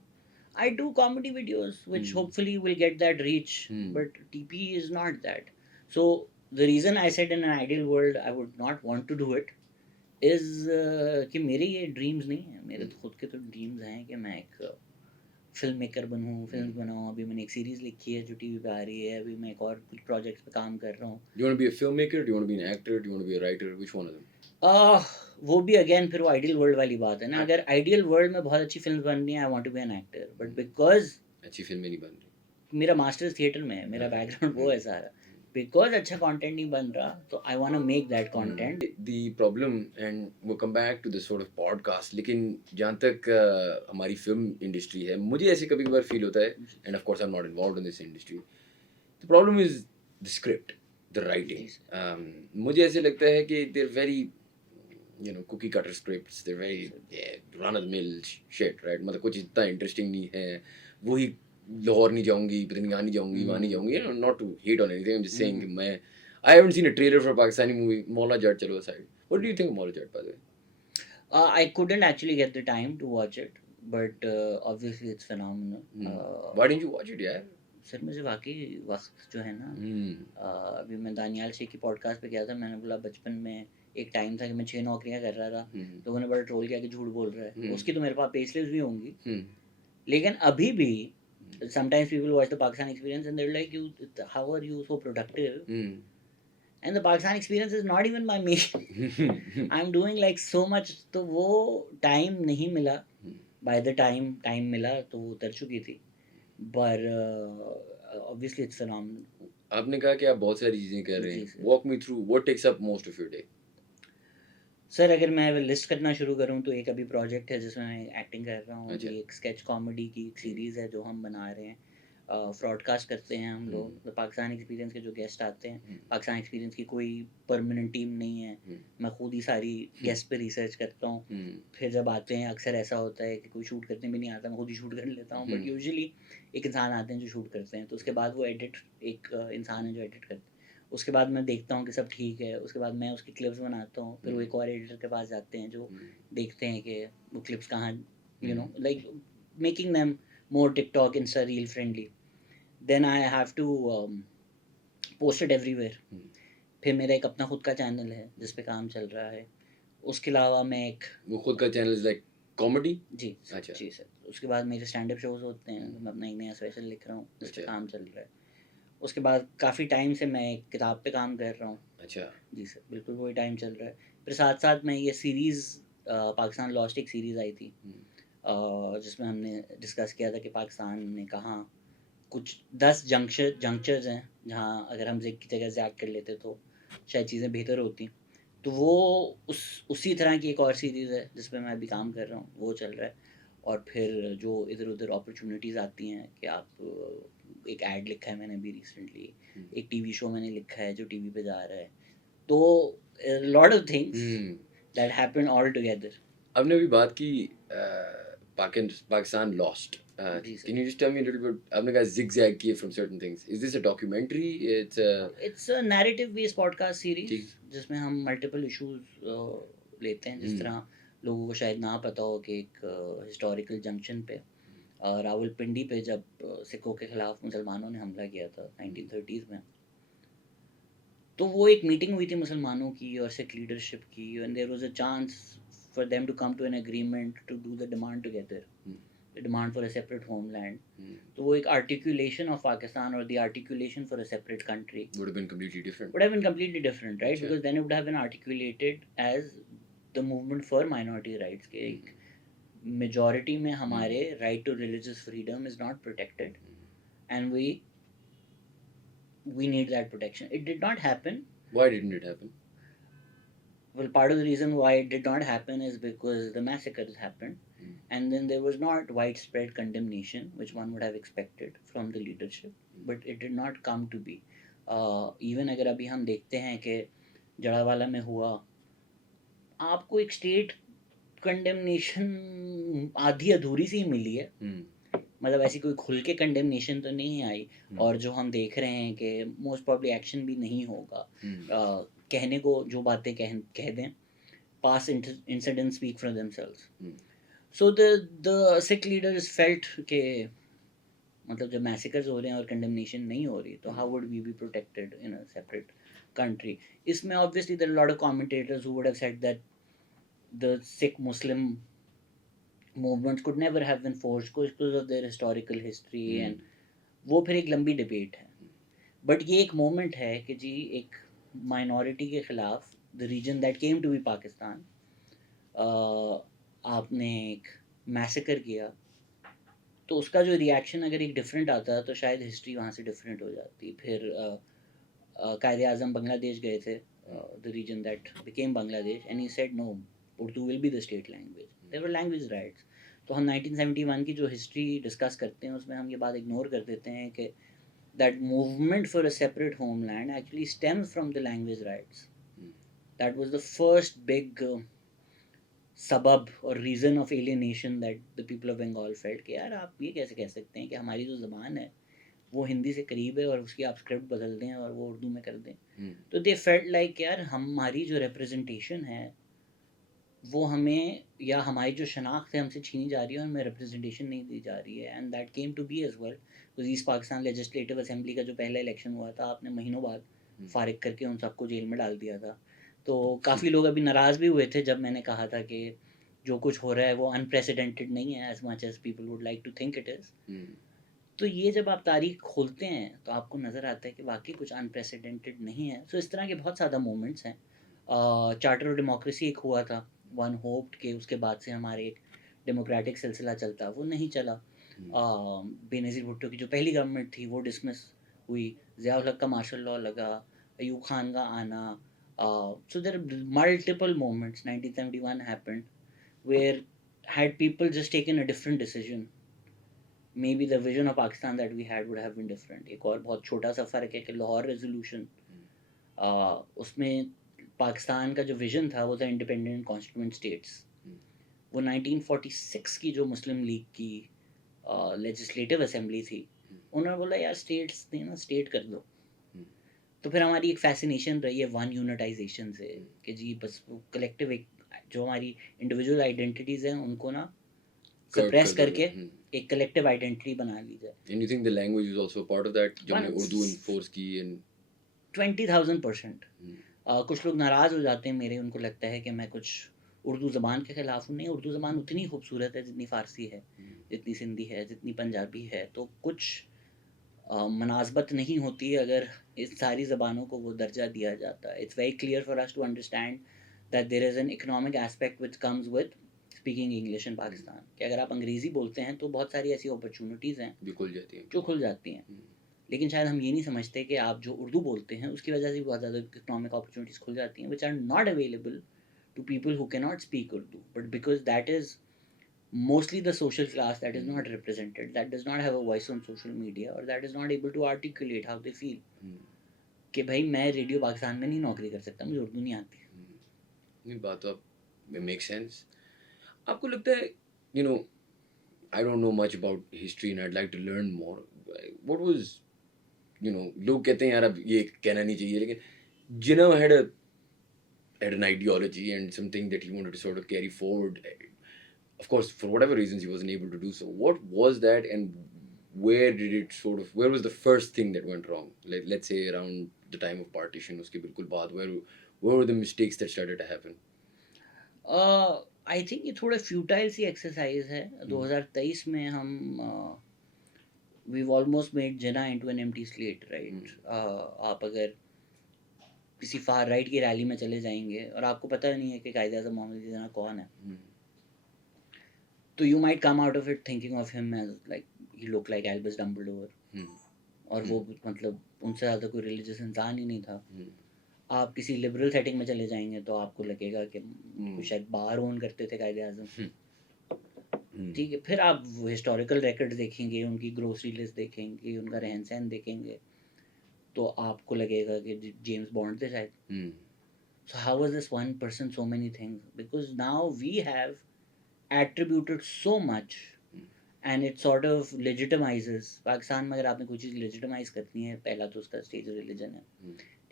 I do comedy videos which hopefully will get that reach, but TP is not that. So the reason I said in an ideal world I would not want to do it is कि मेरे ये ड्रीम्स नहीं है. मेरे तो खुद के तो ड्रीम्स हैं कि मैं एक फिल्म मेकर बनूँ, फिल्म बनाऊँ. अभी मैंने एक सीरीज़ लिखी है जो टीवी पे आ रही है. अभी मैं एक और कुछ प्रोजेक्ट्स पे काम कर रहा हूँ. Do you want to be a filmmaker? Do you want to be an actor? Do you want to be a writer? Which one of them? वो भी अगेन फिर वो आइडियल वर्ल्ड वाली बात है ना. अगर आइडियल वर्ल्ड में बहुत अच्छी फिल्म बन रही है, I want to be an actor, but because अच्छी फिल्में नहीं बन रही. मेरा मास्टर्स थिएटर में है, मेरा बैकग्राउंड वो है सारा, बिकॉज अच्छा कंटेंट नहीं बन रहा, तो I want to make that content. The problem, and we'll come back to the sort of podcast, लेकिन जहाँ तक हमारी फिल्म इंडस्ट्री है, मुझे ऐसे कभी कभार फील होता है, and of course I'm not involved in this industry, the problem is the script, the writing. मुझे ऐसे लगता है कि they're very cookie cutter scripts, they're very run of the mill shit, right? मतलब कुछ इतना इंटरेस्टिंग नहीं है. वही लाहौर नहीं जाऊंगी, पता नहीं यहाँ नहीं जाऊंगी, वहाँ नहीं जाऊंगी. Not to hate on anything, I'm just saying कि I haven't seen a trailer for a Pakistani movie. Maula Jat chalo aside. What do you think of Maula Jat, by the way? I couldn't actually get the time to watch it, but obviously it's phenomenal. Why didn't you watch it, यार? सर मुझे वाकई वक्त जो है ना, अभी मैं दानियाल शेख की पॉडकास्ट पे गया था. मैंने बोला बचपन में एक टाइम था कि मैं 6 नौकरियां कर रहा था. लोगों ने बड़ा ट्रोल किया कि झूठ बोल रहा है. उसकी तो मेरे पास पेस्लिप्स भी होंगी, लेकिन अभी भी sometimes people watch the Pakistan experience and they're like, how are you so productive? And the Pakistan experience is not even by me. I'm doing like so much. तो वो टाइम नहीं मिला. By the time मिला तो वो उतर चुकी थी. But obviously it's phenomenal. आपने कहा कि आप बहुत सारी चीजें कर रहे हैं. Walk me through what takes up most of your day. Sir अगर मैं लिस्ट करना शुरू करूँ तो एक अभी प्रोजेक्ट है जिसमें मैं एक्टिंग कर रहा हूँ। अच्छा। अभी एक स्केच कॉमेडी की एक सीरीज़ है जो हम बना रहे हैं। ब्रॉडकास्ट करते हैं हम लोग। तो पाकिस्तान एक्सपीरियंस के जो गेस्ट आते हैं, पाकिस्तान एक्सपीरियंस की कोई परमानेंट टीम नहीं है। मैं खुद ही सारी गेस्ट पे रिसर्च करता हूँ। फिर जब आते हैं अक्सर ऐसा होता है कि कोई शूट करने भी नहीं आता, मैं खुद ही शूट कर लेता हूँ। बट यूजुअली एक इंसान आते हैं जो शूट करते हैं, तो उसके बाद वो एडिट एक इंसान है जो एडिट करते हैं। उसके बाद मैं देखता हूँ कि सब ठीक है, उसके बाद मैं उसकी क्लिप्स बनाता हूँ, फिर वो एक और एडिटर के पास जाते हैं जो देखते हैं कि वो क्लिप्स कहाँ, you know, like making them more TikTok Insta reel friendly. Then I have to post it everywhere. फिर मेरा एक अपना खुद का चैनल है जिस पे काम चल रहा है। उसके अलावा मैं एक वो खुद का चैनल इज लाइक कॉमेडी? जी अच्छा। जी सर। उसके बाद मेरे स्टैंड अप शोज़ होते हैं, मैं अपना एक नया स्पेशल लिख रहा हूँ जिस पे अच्छा। काम चल रहा है। उसके बाद काफ़ी टाइम से मैं एक किताब पे काम कर रहा हूँ। अच्छा। जी सर, बिल्कुल वही टाइम चल रहा है। फिर साथ-साथ में ये सीरीज़ पाकिस्तान लॉस्ट एक सीरीज़ आई थी, जिसमें हमने डिस्कस किया था कि पाकिस्तान ने कहाँ कुछ 10 जंक्चर्स हैं, जहाँ अगर हम ज़िग की जगह ज़ैग कर लेते तो शायद चीज़ें बेहतर होती। तो वो उसी तरह की एक और सीरीज़ है जिस पे मैं अभी काम कर रहा हूँ, वो चल रहा है। और फिर जो इधर-उधर अपॉर्च्युनिटीज़ आती हैं कि आप एक ऐड लिखा है मैंने अभी रिसेंटली, एक टीवी शो मैंने लिखा है जो टीवी पे जा रहा है। तो lot of things that happen all together. आपने अभी बात की पाकिस्तान लॉस्ट। जी sir. Can you just tell me a little bit? आपने कहा zigzag किए from certain things. Is this a documentary? It's it's a narrative based podcast series ठीक। जिसमें हम मल्टीपल इश्यूज़ लेते हैं। जिस तरह लोगों को शायद ना पता हो कि एक हिस्टोरिकल जंक्शन पे रावलपिंडी पे जब सिखों के खिलाफ मुसलमानों ने हमला किया था 1930s में, तो वो एक मीटिंग हुई थी मुसलमानों की और सिख लीडरशिप की, and there was a chance for them to come to an agreement to do the demand together, the demand for a separate homeland. तो वो एक आर्टिकुलेशन ऑफ पाकिस्तान और the articulation for a separate country would have been completely different. would have been completely different, right? अच्छा। Because then it would have been articulated as the movement for minority rights के एक majority में हमारे right to religious freedom is not protected, and we need that protection. It did not happen. Why didn't it happen? Well, part of the reason why it did not happen is because the massacres happened, and then there was not widespread condemnation, which one would have expected from the leadership, but it did not come to be. Even अगर अभी हम देखते हैं कि जड़ावाला में हुआ, आपको एक स्टेट कंडेमनेशन आधी अधूरी सी ही मिली है। मतलब ऐसी कोई खुल के कंडेमनेशन तो नहीं आई। और जो हम देख रहे हैं कि मोस्ट प्रॉब्ली एक्शन भी नहीं होगा। कहने को जो बातें कह दें, past incidents speak for themselves. So the Sikh leaders felt के मतलब जब मैसेकर्स हो रहे हैं और कंडेमनेशन नहीं हो रही, तो how would we be protected in a separate country? इसमें obviously there are lot of commentators who would have said that the Sikh Muslim movements could never have been forged because of their historical history, and वो फिर एक लंबी डिबेट है। बट ये एक मोमेंट है कि जी एक माइनॉरिटी के खिलाफ the reason that came to be Pakistan, आपने एक मैसेकर किया, तो उसका जो रिएक्शन अगर एक डिफरेंट आता तो शायद हिस्ट्री वहाँ से डिफरेंट हो जाती। फिर कायदे आज़म बांग्लादेश गए थे, the reason that became Bangladesh, and he said no, Urdu will be the state language. There were language rights. तो हम 1971 की जो हिस्ट्री डिस्कस करते हैं उसमें हम ये बात इग्नोर कर देते हैं कि that movement for a separate homeland actually stems from the language rights. That was the first big सबब और reason of alienation that the people of Bengal felt कि यार आप ये कैसे कह सकते हैं कि हमारी जो ज़बान है वो हिंदी से करीब है और उसकी आप स्क्रिप्ट बदल दें और वो उर्दू में कर दें। तो दे फेल्ट लाइक यार हमारी जो रिप्रेजेंटेशन है वो हमें, या हमारी जो शनाख्त है हमसे छीनी जा रही है और हमें रिप्रेजेंटेशन नहीं दी जा रही है। And that came to be as well because East Pakistan legislative assembly का जो पहला इलेक्शन हुआ था, आपने महीनों बाद फारिग करके उन सबको जेल में डाल दिया था। तो काफ़ी लोग अभी नाराज़ भी हुए थे जब मैंने कहा था कि जो कुछ हो रहा है वो अनप्रेसिडेंटेड नहीं है as much as people would like to think it is. तो ये जब आप तारीख खोलते हैं तो आपको नज़र आता है कि वाकई कुछ अनप्रेसिडेंटेड नहीं है। सो इस तरह के बहुत ज़्यादा मोमेंट्स हैं। चार्टर ऑफ डेमोक्रेसी एक हुआ था, वन होप्ड कि उसके बाद से हमारे एक डेमोक्रेटिक सिलसिला चलता, वो नहीं चला। बेनज़ीर भुट्टो की जो पहली गवर्नमेंट थी वो डिसमिस हुई, ज़िया उल हक का मार्शल लॉ लगा, अयूब खान का आना, So there are multiple moments. 1971 happened where had people just taken a different decision, maybe the vision of Pakistan that we had would have been different. एक और बहुत छोटा सा फ़र्क है कि लाहौर रेजोल्यूशन उसमें पाकिस्तान का जो विजन था वो था इंडिपेंडेंट कॉन्स्टिट्यूएंट स्टेट्स. वो 1946 की जो मुस्लिम लीग की लेजिस्लेटिव असेंबली थी, उन्होंने बोला यार स्टेट्स देना, स्टेट कर दो. तो फिर हमारी एक फैसिनेशन रही है वन यूनिटाइजेशन से कि जी बस वो कलेक्टिव एक जो हमारी इंडिविजुअल आइडेंटिटीज़ हैं उनको ना सप्रेस करके एक कलेक्टिव आइडेंटिटी बना ली जाए. And you think the language is also a part of that? जब हमने उर्दू enforce की and 20,000%. कुछ लोग नाराज़ हो जाते हैं मेरे, उनको लगता है कि मैं कुछ उर्दू ज़बान के ख़िलाफ़ हूँ. नहीं, उर्दू ज़बान उतनी खूबसूरत है जितनी फ़ारसी है, जितनी सिंधी है, जितनी पंजाबी है. तो कुछ मुनासबत नहीं होती अगर इस सारी ज़बानों को वो दर्जा दिया जाता है. It's very clear for us to understand that there is an economic aspect which comes with speaking English in Pakistan. कि अगर आप अंग्रेज़ी बोलते हैं तो बहुत सारी ऐसी अपॉर्चुनिटीज़ हैं जो खुल जाती हैं. जो खुल जाती हैं. लेकिन शायद हम ये नहीं समझते कि आप जो उर्दू बोलते हैं उसकी वजह से बहुत ज़्यादा इकोनॉमिक अपॉर्चुनिटीज़ खुल जाती हैं which are not available to people who cannot speak Urdu, but because that is mostly the social class that is not represented, that does not have a voice on social media, or that is not able to articulate how they feel. कि भाई मैं रेडियो पाकिस्तान में नहीं नौकरी कर सकता, मुझे उर्दू नहीं आती. ये बात तो मेक सेंस. आपको लगता है, you know, I don't know much about history and I'd like to learn more. What was, you know, लोग कहते हैं यार अब ये कहना नहीं चाहिए, लेकिन Jinnah had an ideology and something that he wanted to sort of carry forward. Of course, for whatever reasons, he wasn't able to do so. What was that, and where did it sort of, where was the first thing that went wrong? Like, let's say around the time of partition, uske bilkul baad, where were the mistakes that started to happen? I think ये थोड़ा फ्यूटाइल सी एक्सरसाइज है. 2023 में हम we've almost made Jinnah into an empty slate, right? आप अगर किसी फार राइट की रैली में चले जाएंगे और आपको पता नहीं है कि कायद-ए-आज़म मोहम्मद जिन्ना कौन है, तो you might come out of it thinking of him as like he look like Albus Dumbledore, और वो मतलब उनसे ज़्यादा कोई रिलीजियस इंसान ही नहीं था. आप किसी लिबरल सेटिंग में चले जाएंगे तो आपको लगेगा कि वो शायद बार ओन करते थे कायद-ए-आज़म. ठीक है, फिर आप हिस्टोरिकल रिकॉर्ड देखेंगे, उनकी ग्रोसरी लिस्ट देखेंगे, उनका रहन सहन देखेंगे, तो आपको लगेगा कि जेम्स बॉन्ड थे शायद. So how was this one person so many things? Because now we have attributed so much and it sort of legitimizes. Pakistan में अगर आपने कोई चीज़ legitimize करनी है, पहला तो उसका स्टेज रिलीजन है.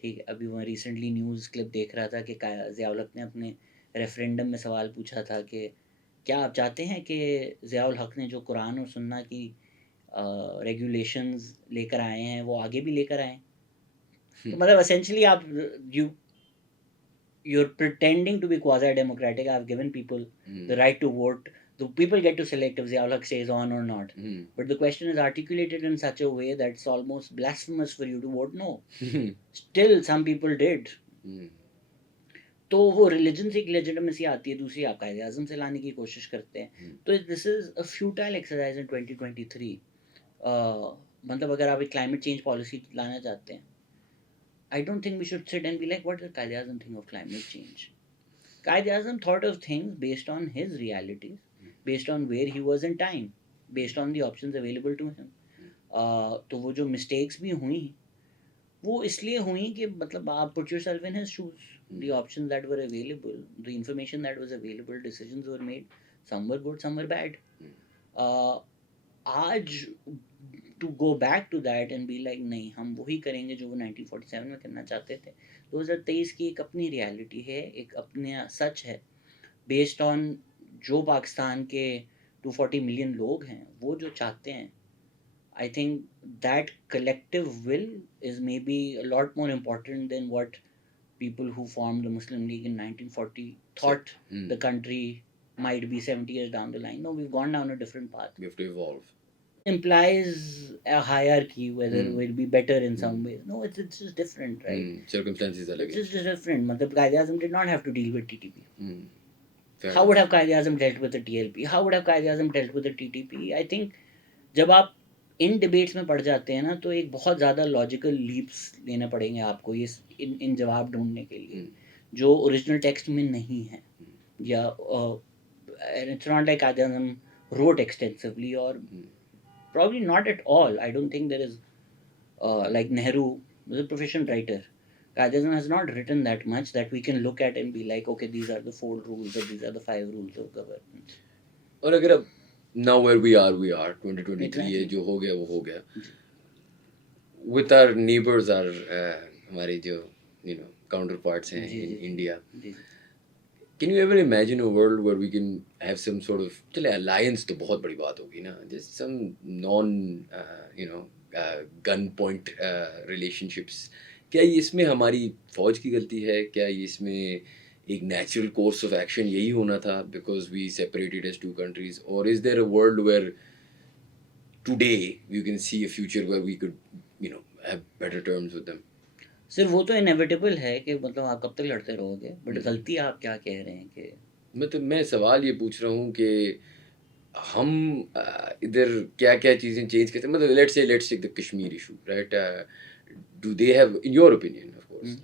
ठीक है, अभी वहाँ रिसेंटली न्यूज़ क्लिप देख रहा था कि ज़ियाउल हक ने अपने रेफरेंडम में सवाल पूछा था कि क्या आप चाहते हैं कि ज़ियाउल हक ने जो कुरान और सुन्ना की रेगुलेशंस लेकर आए हैं वो आगे भी लेकर आएँ. तो मतलब essentially आप you're pretending to be quasi-democratic. I've given people the right to vote. The people get to select if Ziaul Haq stays on or not. But the question is articulated in such a way that it's almost blasphemous for you to vote no. Still, some people did. तो वो रिलीजन से एक लेजिटिमेसी आती है, दूसरी आप कायद-ए-आज़म से लाने की कोशिश करते हैं. तो this is a futile exercise in 2023. मतलब अगर आप एक क्लाइमेट चेंज पॉलिसी लाना चाहते हैं, I don't think we should sit and be like, what does Qaid-e-Azam think of climate change? Qaid-e-Azam thought of things based on his realities, based on where he was in time, based on the options available to him. तो वो जो mistakes भी हुई, वो इसलिए हुई कि मतलब आप put yourself in his shoes. The options that were available, the information that was available, decisions were made. Some were good, some were bad. आज to go back to that and be like नहीं हम वही करेंगे जो वो 1947 में करना चाहते थे. 2023 की एक अपनी रियलिटी है, एक अपना सच है, बेस्ड ऑन जो पाकिस्तान के 240 मिलियन लोग हैं वो जो चाहते हैं. I think that collective will is may be a lot more important than what people who formed the Muslim League in 1940 thought the country might be 70 years down the line. No, we've gone down a different path. We have to evolve. Implies a hierarchy, whether it will be better in some ways. No, it's just different, right? Circumstances are like it's just different. Matlab Qaid-e-Azam did not have to deal with TTP. Fair How would have Qaid-e-Azam dealt with the TLP? How would have Qaid-e-Azam dealt with the TTP? I think जब आप इन डिबेट्स में पड़ जाते हैं ना, तो एक बहुत ज़्यादा लॉजिकल लीप्स लेने पड़ेंगे आपको ये इन जवाब ढूंढने के लिए जो ओरिजिनल टेक्स्ट में नहीं है, या it's not like Adam wrote extensively, or probably not at all. I don't think there is like Nehru was a proficient writer. Qaidazan has not written that much that we can look at and be like, okay, these are the 4 rules or these are the 5 rules of governance. और अगर अब now where we are 2023 Exactly. है, जो हो गया वो हो गया. With our neighbors, our हमारे जो counterparts हैं in India. Can you ever imagine a world where we can have some sort of, चले alliance तो बहुत बड़ी बात होगी ना, just some non gun point relationships. क्या ये इसमें हमारी फौज की गलती है? क्या ये इसमें एक natural course of action यही होना था because we separated as two countries? Or is there a world where today you can see a future where we could have better terms with them? सिर्फ वो तो इनएविटेबल है कि मतलब आप कब तक लड़ते रहोगे, बट गलती आप क्या कह रहे हैं कि मतलब मैं सवाल ये पूछ रहा हूँ कि हम इधर क्या क्या चीज़ें चेंज करते हैं. मतलब let's take the Kashmir issue, right? Do they have, in your opinion of course,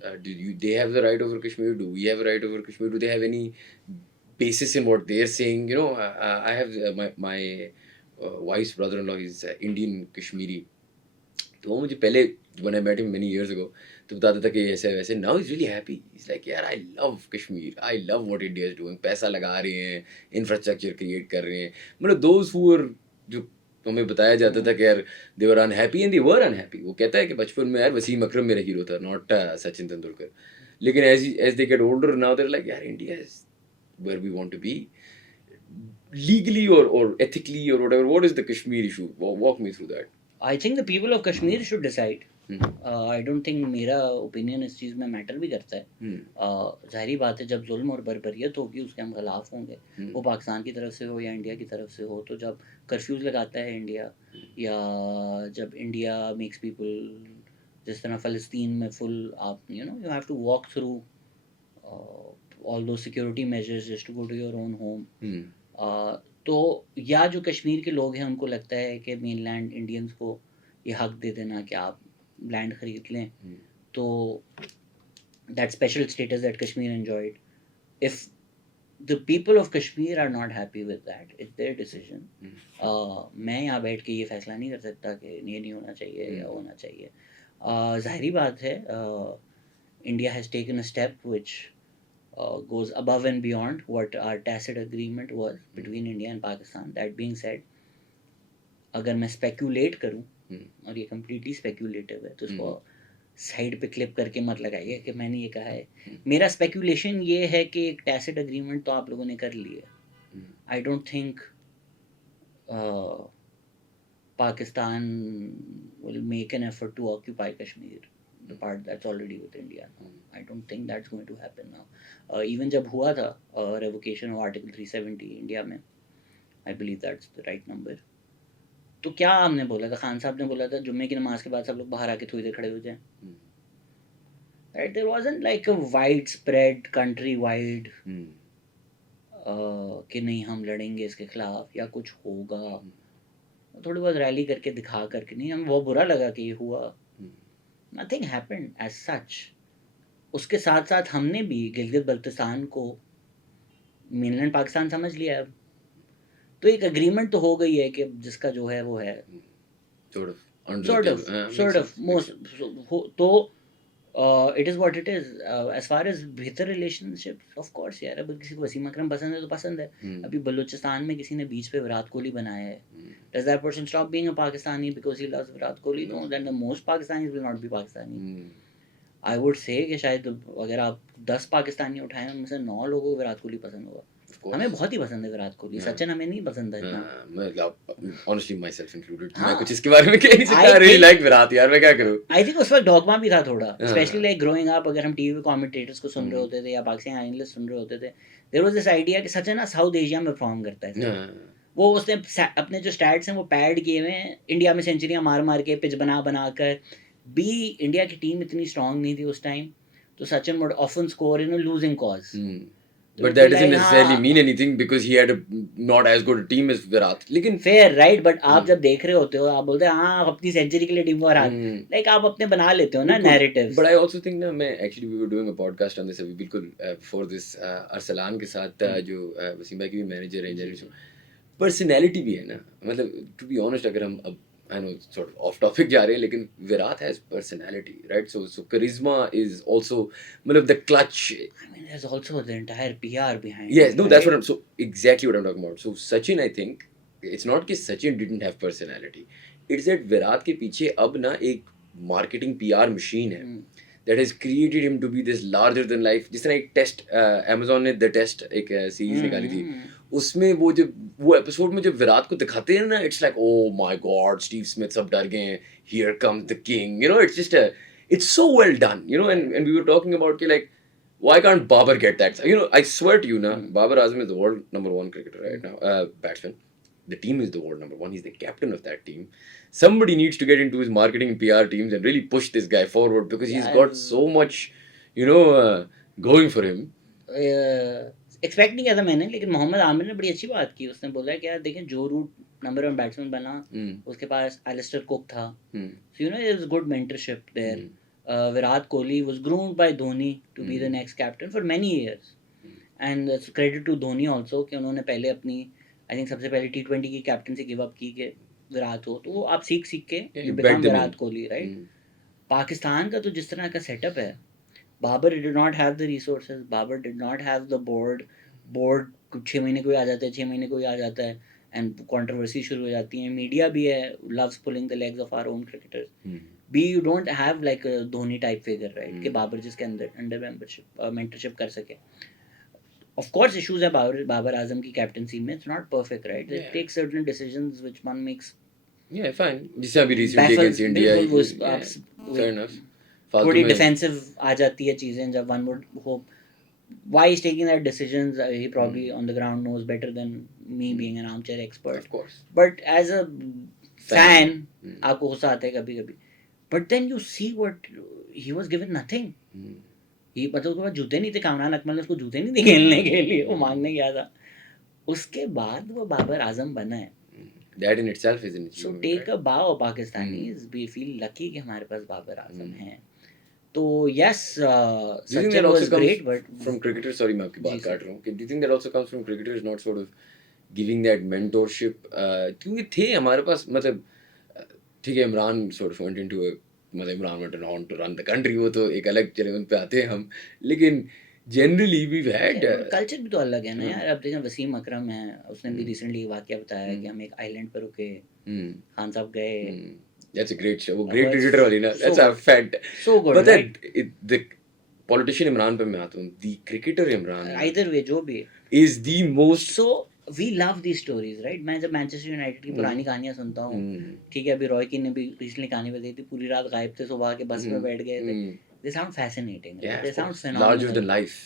they have the right over Kashmir? Do we have right over Kashmir? Do they have any basis in what they're saying? I have my wife's brother-in-law is Indian Kashmiri. तो वो मुझे पहले when I met him many years ago तो बताता था कि ऐसे वैसे. Now he's really happy. He's like, यार I love Kashmir. I love what India is doing. पैसा लगा रहे हैं, infrastructure create कर रहे हैं. मतलब those who were, जो हमें बताया जाता था कि यार they were unhappy and they were unhappy. वो कहता है कि बचपन में यार वसीम अकरम मेरा हीरो था, not सचिन तेंदुलकर. लेकिन as they get older now they're like, यार India is where we want to be. Legally or ethically or whatever, what is the Kashmir issue? Walk me through that. I think the people of Kashmir should decide. I don't think मेरा ओपिनियन इस चीज़ में मैटर भी करता है. जाहिर बात है, जब जुल्म और बर्बरियत होगी उसके हम खिलाफ होंगे, वो पाकिस्तान की तरफ से हो या इंडिया की तरफ से हो. तो जब कर्फ्यूज लगाता है इंडिया, या जब इंडिया मेक्स पीपल, जिस तरह फ़लस्तीन में फुल आप you have to walk through all those security measures just to go to your own home. तो या जो कश्मीर के लोग हैं उनको लगता है कि मेनलैंड इंडियंस को ये हक दे देना कि आप लैंड खरीद लें, तो that special status that Kashmir enjoyed, if the people of Kashmir are not happy with that, it's their decision. मैं यहाँ बैठ के ये फैसला नहीं कर सकता कि ये नहीं होना चाहिए या होना चाहिए. ज़ाहिरी बात है, India has taken a step which goes above and beyond what our tacit agreement was between India and Pakistan. That being said, अगर मैं speculate करूं, और ये completely speculative है, तो इसको साइड पे क्लिप करके मत लगाइए कि मैंने ये कहा है. मेरा speculation ये है कि एक tacit agreement तो आप लोगों ने कर ली है. I don't think Pakistan will make an effort to occupy Kashmir, the part that's already with India now. I don't think that's going to happen now. Even जब हुआ था revocation of Article 370 इंडिया में, I believe that's the right number. तो क्या हमने बोला था, खान साहब ने बोला था जुम्मे की नमाज के बाद सब लोग बाहर आके थोड़ी देर खड़े हो जाएं. Right? There wasn't like a widespread country wide कि नहीं हम लड़ेंगे इसके खिलाफ या कुछ होगा. थोड़ी बहुत रैली करके दिखा करके नहीं, हमें बहुत बुरा लगा कि ये हुआ. Nothing happened as such. उसके साथ साथ हमने भी गिलगित बल्तिस्तान को मेनलैंड पाकिस्तान समझ लिया है. तो एक एग्रीमेंट तो हो गई है कि जिसका जो है वो है sort of most. तो it is what it is. As far as बेहतर relationships, of course यार, अब किसी को वसीम अकरम पसंद है तो पसंद है. अभी बलूचिस्तान में किसी ने बीच पे विराट कोहली बनाया है. Does that person stop being a Pakistani because he loves Virat Kohli? No, then the most Pakistanis will not be Pakistani. I would say कि शायद अगर आप 10 पाकिस्तानी उठाएं उनमें से 9 लोगों को विराट कोहली पसंद होगा. हमें बहुत ही पसंद है विराट कोहली. सचिन हमें नहीं पसंद है इतना. Honestly, myself included. मैं कुछ इसके बारे में कह नहीं सकता. I really like विराट यार, मैं क्या करूँ. I think उस वक्त डॉगमा भी था थोड़ा, especially like growing up. अगर हम टीवी पे कमेंटेटर्स को सुन रहे होते थे या पाकिस्तानी एनालिस्ट सुन रहे होते थे, there was this idea कि सचिन ना साउथ एशिया में परफॉर्म करता है. वो उसने अपने जो स्टैट्स हैं वो पैड किए हुए हैं, इंडिया में सेंचुरियां मार मार के पिच बना कर भी. इंडिया की टीम इतनी स्ट्रांग नहीं थी उस टाइम, तो Sachin would often score in a losing cause. But that doesn't necessarily mean anything because he had not as good a team as Virat. लेकिन fair right, but आप जब देख रहे होते हो आप बोलते हैं हाँ अपनी सेंचुरी के लिए टीम को हरा, like आप अपने बना लेते हो ना narratives. But I also think ना मैं actually we were doing a podcast on this अभी बिल्कुल before this अरसलान के साथ जो वसीम भाई की भी मैनेजर है, पर्सनैलिटी भी है ना, मतलब टू बी ऑनेस्ट अगर हम अब I know sort of off topic जा रहे हैं लेकिन Virat has personality, right? So charisma is also मतलब the clutch. I mean there's also the entire PR behind yes it, no right? that's what I'm so exactly what I'm talking about. So Sachin, I think it's not कि Sachin didn't have personality, it's that Virat के पीछे अब ना एक marketing PR machine है that has created him to be this larger than life. जिस तरह एक टेस्ट Amazon ने The Test एक सीरीज निकाली थी, उसमें वो जब वो एपिसोड में जब विराट को दिखाते हैं ना, it's like oh my God Steve Smith सब डर गए हैं, here comes the king, you know, it's just it's so well done, you know. And we were talking about like why can't Babar get that, you know. I swear to you na, Babar Azam is the world number 1 cricketer right now, batsman. The team is the world number 1, he's the captain of that team. Somebody needs to get into his marketing and PR teams and really push this guy forward because he's got so much, you know, going for him. Expect नहीं किया था मैंने, लेकिन मोहम्मद आमिर ने बड़ी अच्छी बात की. उसने बोला कि यार देखें जो रूट नंबर 1 बैट्समैन बना, उसके पास एलिस्टर कुक था, so you know there is good mentorship there. Virat Kohli was groomed by Dhoni to be the next captain for many years, and credit to Dhoni also कि उन्होंने पहले अपनी आई थिंक सबसे पहले T20 की कैप्टनसी गिव अप की कि विराट हो, तो वो आप सीख के you become Virat Kohli, right. Pakistan का तो जिस तरह का सेटअप है, Babar did not have the resources. Babar did not have the board. Board 6 महीने कोई आ जाता है, 6 महीने कोई आ जाता है, and controversy शुरू हो जाती है. Media भी है, loves pulling the legs of our own cricketers. B, you don't have like a Dhoni type figure, right? कि बाबर जिसके अंदर membership mentorship कर सके. Of course issues है बाबर आजम की captaincy में. It's not perfect, right? It takes certain decisions which one makes. Yeah, fine. जिससे अभी recently against India. Fair enough. थोड़ी डिफेंसिव आ जाती है चीजें जब one would hope why he's taking that decisions. He probably on the ground knows better than me being an armchair expert, of course, but as a fan आपको गुस्सा आता है कभी कभी, but then you see what he was given nothing. he मतलब उसके पास जूते नहीं थे, कामरान अकमल ने उसको जूते नहीं थे खेलने के लिए, वो मांगने गया था, उसके बाद वो बाबर आजम बना है. That in itself is an achievement. So take a bow, Pakistanis. We feel lucky कि हमारे पास बाबर आजम है. तो yes, Sachin was great, but from cricketers, sorry मैं आपकी बात काट रहा हूँ, do you think that also comes from cricketers not sort of giving that mentorship? क्योंकि थे हमारे पास, मतलब ठीक है Imran sort of went into a, मतलब Imran went on to run the country, वो तो एक अलग चले उन पे आते हैं हम, लेकिन generally we've had कल्चर भी तो अलग है ना यार. अब देखें वसीम अकरम है, उसने भी रिसेंटली वाकया बताया कि हम एक आइलैंड पर रुके, खान साहब गए. That's a great show. Great cricketer वाली ना. That's a fact. So good. But right? The politician Imran पे मैं आता हूँ. The cricketer Imran. Either way जो भी is the most. So we love these stories, right? मैं जब मैनचेस्टर यूनाइटेड की पुरानी कहानियाँ सुनता हूँ, ठीक है, अभी रॉय कीन ने भी रिसेंटली कहानी बताई थी, पूरी रात गायब थे, सुबह के बस में बैठ गए थे. They sound fascinating. Yeah, they sound phenomenal. Larger than life.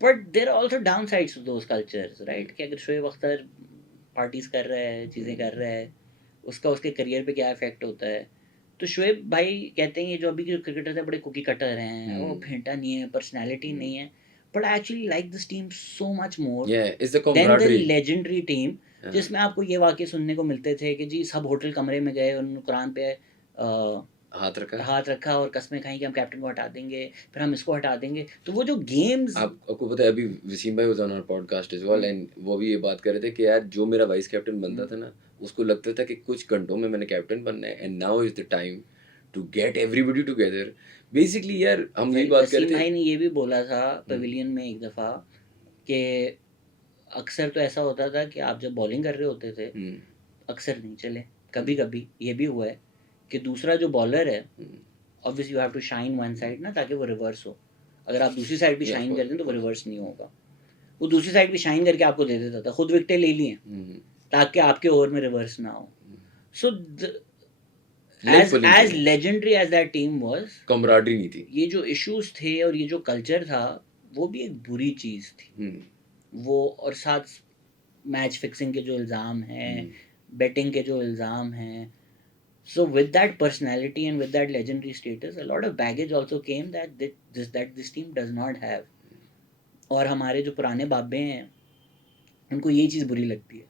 But there are also downsides to those cultures, right? कि अगर शोएब अख्तर पार्टीज कर रहा है, चीज़ें कर रहा है, उसका उसके करियर पे क्या इफेक्ट होता है. तो शोएब भाई कहते हैं ये जो अभी के क्रिकेटर थे बड़े कुकी कटर हैं, वो फेंटा नहीं है, पर्सनालिटी नहीं है, but I actually like this team so much more than the legendary team, जिसमें आपको ये वाकये सुनने को मिलते थे कि जी सब होटल कमरे में गए, उन्होंने कुरान पे हाथ रखा और कस्में खाई कि हम कैप्टन को हटा देंगे, फिर हम इसको हटा देंगे. तो वो जो गेम्स, आपको पता है अभी वसीम भाई was on our podcast as well, and वो भी ये बात कर रहे थे कि यार जो मेरा वाइस कैप्टन बनता था ना, उसको लगता था कि कुछ घंटों में मैंने कैप्टन बनना है, and now is the time to get everybody together. Basically यार हम यही बात कर रहे थे. भाई ने ये भी बोला था पवेलियन में एक दफ़ा कि अक्सर तो ऐसा होता था कि आप जब बॉलिंग कर रहे होते थे, अक्सर नहीं चले, कभी कभी ये भी हुआ है कि दूसरा जो बॉलर है, obviously you have to shine one side ना, ताकि वो रिवर्स हो. अगर आप दूसरी साइड भी शाइन करते हैं तो वो रिवर्स नहीं होगा. वो दूसरी साइड भी शाइन करके आपको दे देता था, खुद विकेटें ले लिए ताकि आपके ओवर में रिवर्स ना हो. सो as legendary as that team was, camaraderie नहीं थी. ये जो इश्यूज थे और ये जो कल्चर था, वो भी एक बुरी चीज़ थी. वो और साथ मैच फिक्सिंग के जो इल्ज़ाम हैं, बेटिंग के जो इल्ज़ाम हैं. So with that personality and with that legendary status, a lot of baggage also came that this team does not have. और हमारे जो पुराने बाबे हैं उनको ये चीज़ बुरी लगती है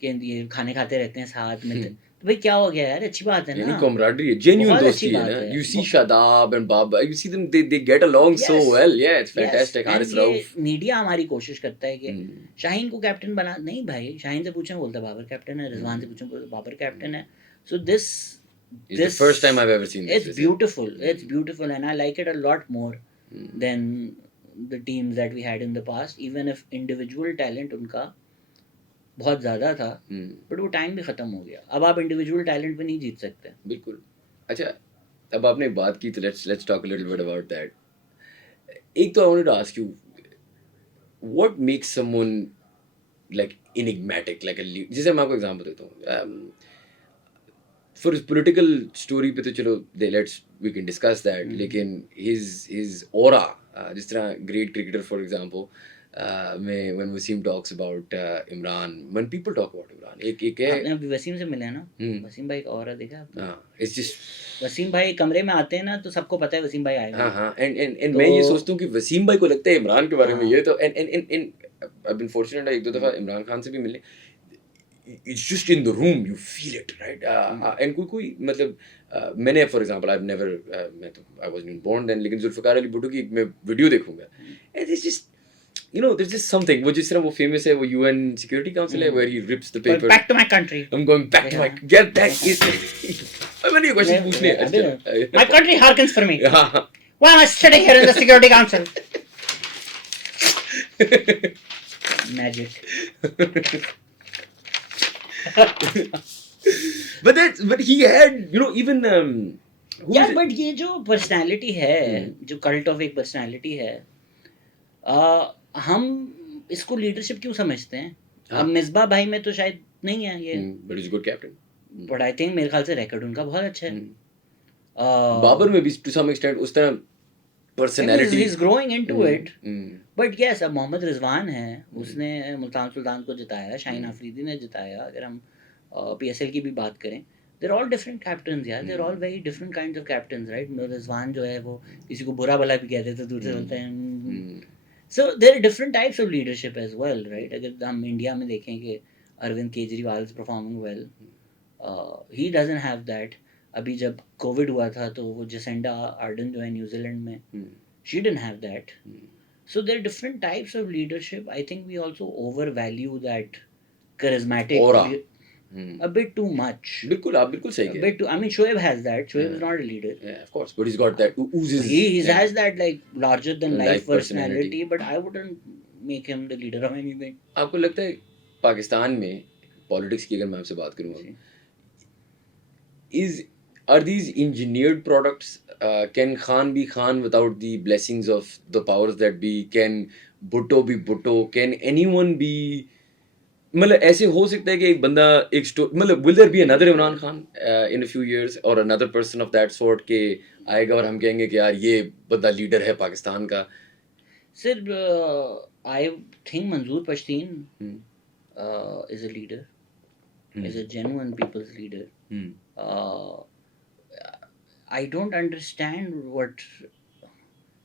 कि ये खाने खाते रहते हैं साथ में, तो भाई क्या हो गया यार, अच्छी बात है यानी ना, camaraderie है, genuine बहुत दोस्ती अच्छी है बात ना. है. You see Shadab and Baba, you see them, they get along so Yes, well. Yeah, it's yes. fantastic. And Haris ये Rauf. मीडिया हमारी कोशिश करता है कि शाहीन को कैप्टन बना, नहीं भाई, शाहीन से पूछें बोलता बाबर कैप्टन है, रिजवान से पूछें बोलता बाबर कैप्टन है. So this It's the first time I've ever seen this. it's beautiful, it's beautiful, and I like it a lot more than the teams that we had in the past, even if individual talent उनका बहुत ज़्यादा था, बट वो टाइम भी ख़त्म हो गया. अब आप इंडिविजुअल टैलेंट पे नहीं जीत सकते. बिल्कुल. अच्छा, अब आपने बात की तो let's talk a little bit about that. एक तो I wanted to ask you, what makes someone like enigmatic, like a जैसे मैं आपको एग्जांपल देता हूँ. For his political story पे तो चलो we can discuss that. लेकिन his aura, जिस तरह great cricketer for example, when Wasim talks about Imran, when people talk about Imran, एक है. आपने अभी वसीम से मिले हैं ना, वसीम भाई का aura देखा आपने? हाँ, it's just वसीम भाई कमरे में आते हैं ना तो सबको पता है वसीम भाई आएगा. हाँ, and मैं ये सोचता हूँ कि वसीम भाई को लगता है इमरान के बारे में ये तो, and I've been fortunate एक दो दफा इमरान खान से भी मिले. It's just in the room, you feel it, right? And कोई मतलब मैंने for example I've never मैं तो I wasn't even born then, लेकिन जुल्फ़िकार अली भुट्टो की मैं वीडियो देखूंगा, and it's just, you know, there's just something, वो जिस तरह वो famous है, वो UN Security Council है, where he rips the paper. Back to my country. I'm going back to my, get that is. मैंने ये question पूछने हैं. My country harkens for me. हाँ. Why am I sitting here in the Security Council? Magic. but he had, you know, even यार बट ये जो पर्सनालिटी है, जो कल्ट ऑफ एक पर्सनालिटी है, हम इसको लीडरशिप क्यों समझते हैं? अब मिसबा भाई में तो शायद नहीं है ये, but he's a good captain. But I think मेरे ख्याल से रिकॉर्ड उनका बहुत अच्छा है. बाबर में भी to some extent उस तरह personality, he's growing into it. But yes, अब मोहम्मद रिजवान है, उसने मुल्तान सुल्तान को जिताया, शाहीन आफरीदी ने जिताया. अगर हम PSL की भी बात करें, they're all different captains यार, they're all very different kinds of captains, right? Rizwan जो है वो किसी को बुरा भला भी कहते थे, दूर से बोलते हैं. So there are different types of leadership as well, right? अगर हम इंडिया में देखें कि Arvind Kejriwal is performing well, he doesn't have that. अभी जब कोविड हुआ था तो वो जसेंडा आर्डन जो है न्यूजीलैंड में, she didn't have that. So there are different types of leadership. I think we also overvalue that charismatic aura a bit too much. बिल्कुल, आप बिल्कुल सही कह रहे हैं. I mean, Shoaib has that. Shoaib is not a leader. Yeah, of course, but he's got that oozes. He has that like larger than life personality, but I wouldn't make him the leader of anything. आपको लगता है पाकिस्तान में पॉलिटिक्स की अगर मैं आपसे बात करूँ, are these engineered products? Can Khan be Khan without the blessings of the powers that be? Can Bhutto be Bhutto? Can anyone be? मतलब ऐसे हो सकता है कि एक बंदा एक मतलब will there be another Imran Khan in a few years or another person of that sort के आएगा और हम कहेंगे कि यार ये बंदा लीडर है पाकिस्तान का? Sir, I think Manzoor Pashtun is a leader, is a genuine people's leader. I don't understand what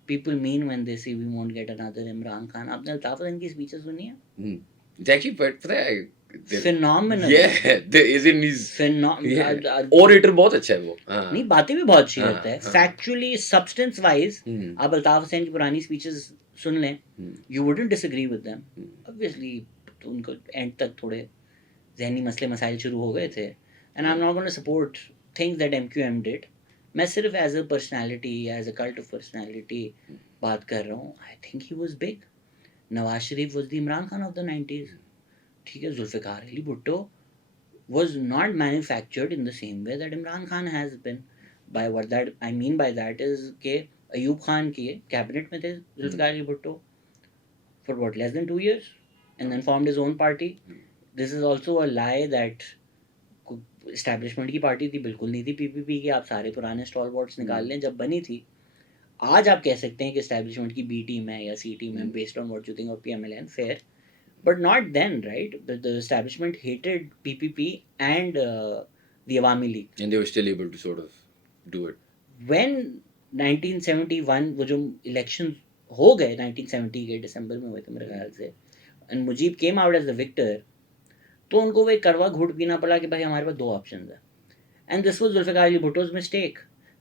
people mean when they say we won't get another Imran Khan. आपने अल्ताफ अदन की स्पीचेस सुनी है? It's actually पता है, phenomenal. Yeah, there is in his orator बहुत अच्छा है वो. नहीं, बातें भी बहुत अच्छी करता है. Factually, substance wise, आप अल्ताफ हुसैन की पुरानी स्पीचेस सुन लें, you wouldn't disagree with them. Obviously, तो उनको एंड तक थोड़े जहनी मसले मसाइल शुरू हो गए थे. And I'm not going to support things that MQM did. मैं सिर्फ as a personality, as a cult of personality बात कर रहा हूँ. I think he was big. Nawaz Sharif was the Imran Khan of the 90s. ठीक है, Zulfikar Ali Bhutto was not manufactured in the same way that Imran Khan has been. By what that I mean by that is कि अयूब खान के कैबिनेट में थे Zulfikar Ali Bhutto for what, less than 2 years, and then formed his own party. This is also a lie that establishment की पार्टी थी, बिल्कुल नहीं थी PPP की. आप सारे पुराने स्टॉलवर्ड्स निकाल लें, जब बनी थी आज आप कह सकते हैं कि एस्टैब्लिशमेंट की B टीम है या C टीम है, based on what you think of PMLN, fair, but not then, right? The establishment hated PPP and the Awami League, and they were still able to sort of do it. When 1971 वो जो इलेक्शन हो गए 1970 के दिसंबर में हुए थे मेरे ख्याल से, and Mujib came out as the victor, तो उनको वो एक कड़वा घूंट पीना पड़ा कि भाई हमारे पास दो ऑप्शन है, and this was Zulfikar Ali Bhutto's mistake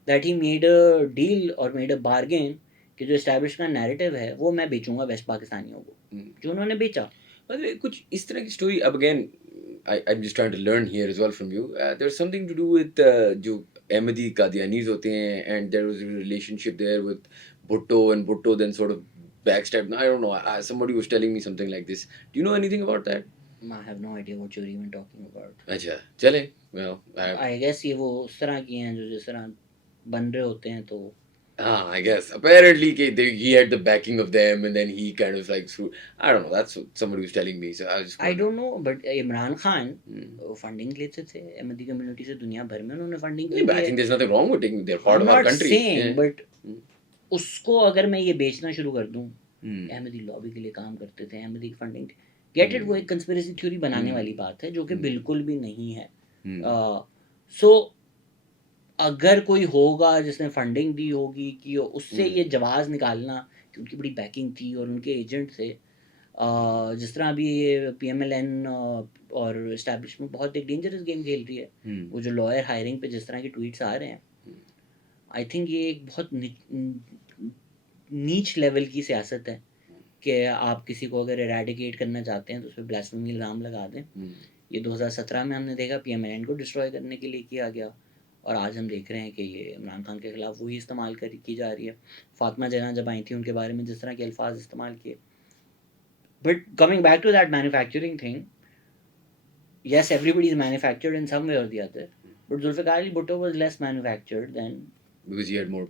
that he made a deal और मेड अ बार्गेन कि जो एस्टैब्लिशमेंट नैरेटिव है वो मैं बेचूंगा वेस्ट पाकिस्तानियों को, जो उन्होंने बेचा. By the way, कुछ इस तरह की स्टोरी अब again I'm just trying to learn here as well from you. There's something to do with जो अहमदी कादियानीज होते हैं and there was a relationship there with Bhutto and Bhutto then sort of backstabbed. I don't know. Somebody was telling me something like this. Do you know anything about that? I have no idea what you're even talking about. अच्छा चले. Well, I guess ये वो उस तरह की हैं जो जिस तरह बन रहे होते हैं तो I guess apparently he had the backing of them and then he kind of like threw. I don't know. That's what somebody was telling me. So I was just. I don't know, but Imran Khan funding लेते थे अहमदी कम्युनिटी से दुनिया भर में उन्होंने फंडिंग की. I think there's nothing wrong with taking. They're part I'm of our not country. saying, Yeah. but उसको अगर मैं ये बेचना शुरू कर दूं, अहमदी लॉबी के लिए काम करते थे, अहमदी फंडिंग, गेट इट, वो एक कंस्पिरेसी थ्योरी बनाने वाली बात है जो कि बिल्कुल भी नहीं है. सो अगर कोई होगा जिसने फंडिंग दी होगी कि उससे ये जवाब निकालना कि उनकी बड़ी बैकिंग थी और उनके एजेंट थे, जिस तरह अभी ये PMLN और एस्टैब्लिशमेंट बहुत एक डेंजरस गेम खेल रही है. वो जो लॉयर हायरिंग पे जिस तरह के ट्वीट्स आ रहे हैं, आई थिंक ये एक बहुत नीच लेवल की सियासत है कि आप किसी को अगर एरेडिकेट करना चाहते हैं तो उस पर ब्लास्फेमी इल्ज़ाम लगा दें. ये 2017 में हमने देखा PMLN को डिस्ट्रॉय करने के लिए किया गया, और आज हम देख रहे हैं कि ये इमरान खान के खिलाफ वही इस्तेमाल की जा रही है. फातिमा जना जब आई थी उनके बारे में जिस तरह के अल्फाज इस्तेमाल किए. But coming back to that manufacturing thing, yes, everybody is manufactured in some way or the other, but Zulfikar Ali Bhutto was less manufactured than, because he had more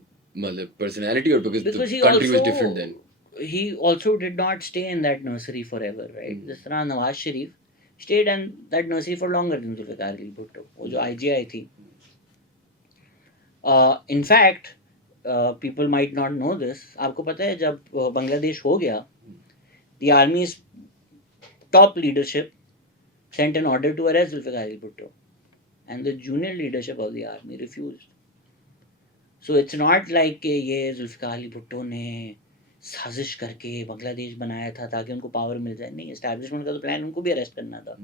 personality, or because the he country was also different then. he also did not stay in that nursery forever, right? जिस तरह Nawaz Sharif stayed in that nursery for longer than Zulfikar Ali Bhutto. वो जो IGI थी, in fact, people might not know this, आपको पता है जब बांग्लादेश हो गया, the army's top leadership sent an order to arrest Zulfikar Ali Bhutto, and the junior leadership of the army refused. So it's not like कि ये जुल्फ़िकार अली भुट्टो ने साजिश करके बांग्लादेश बनाया था ताकि उनको पावर मिल जाए. नहीं, एस्टैब्लिशमेंट का तो प्लान उनको भी अरेस्ट करना था.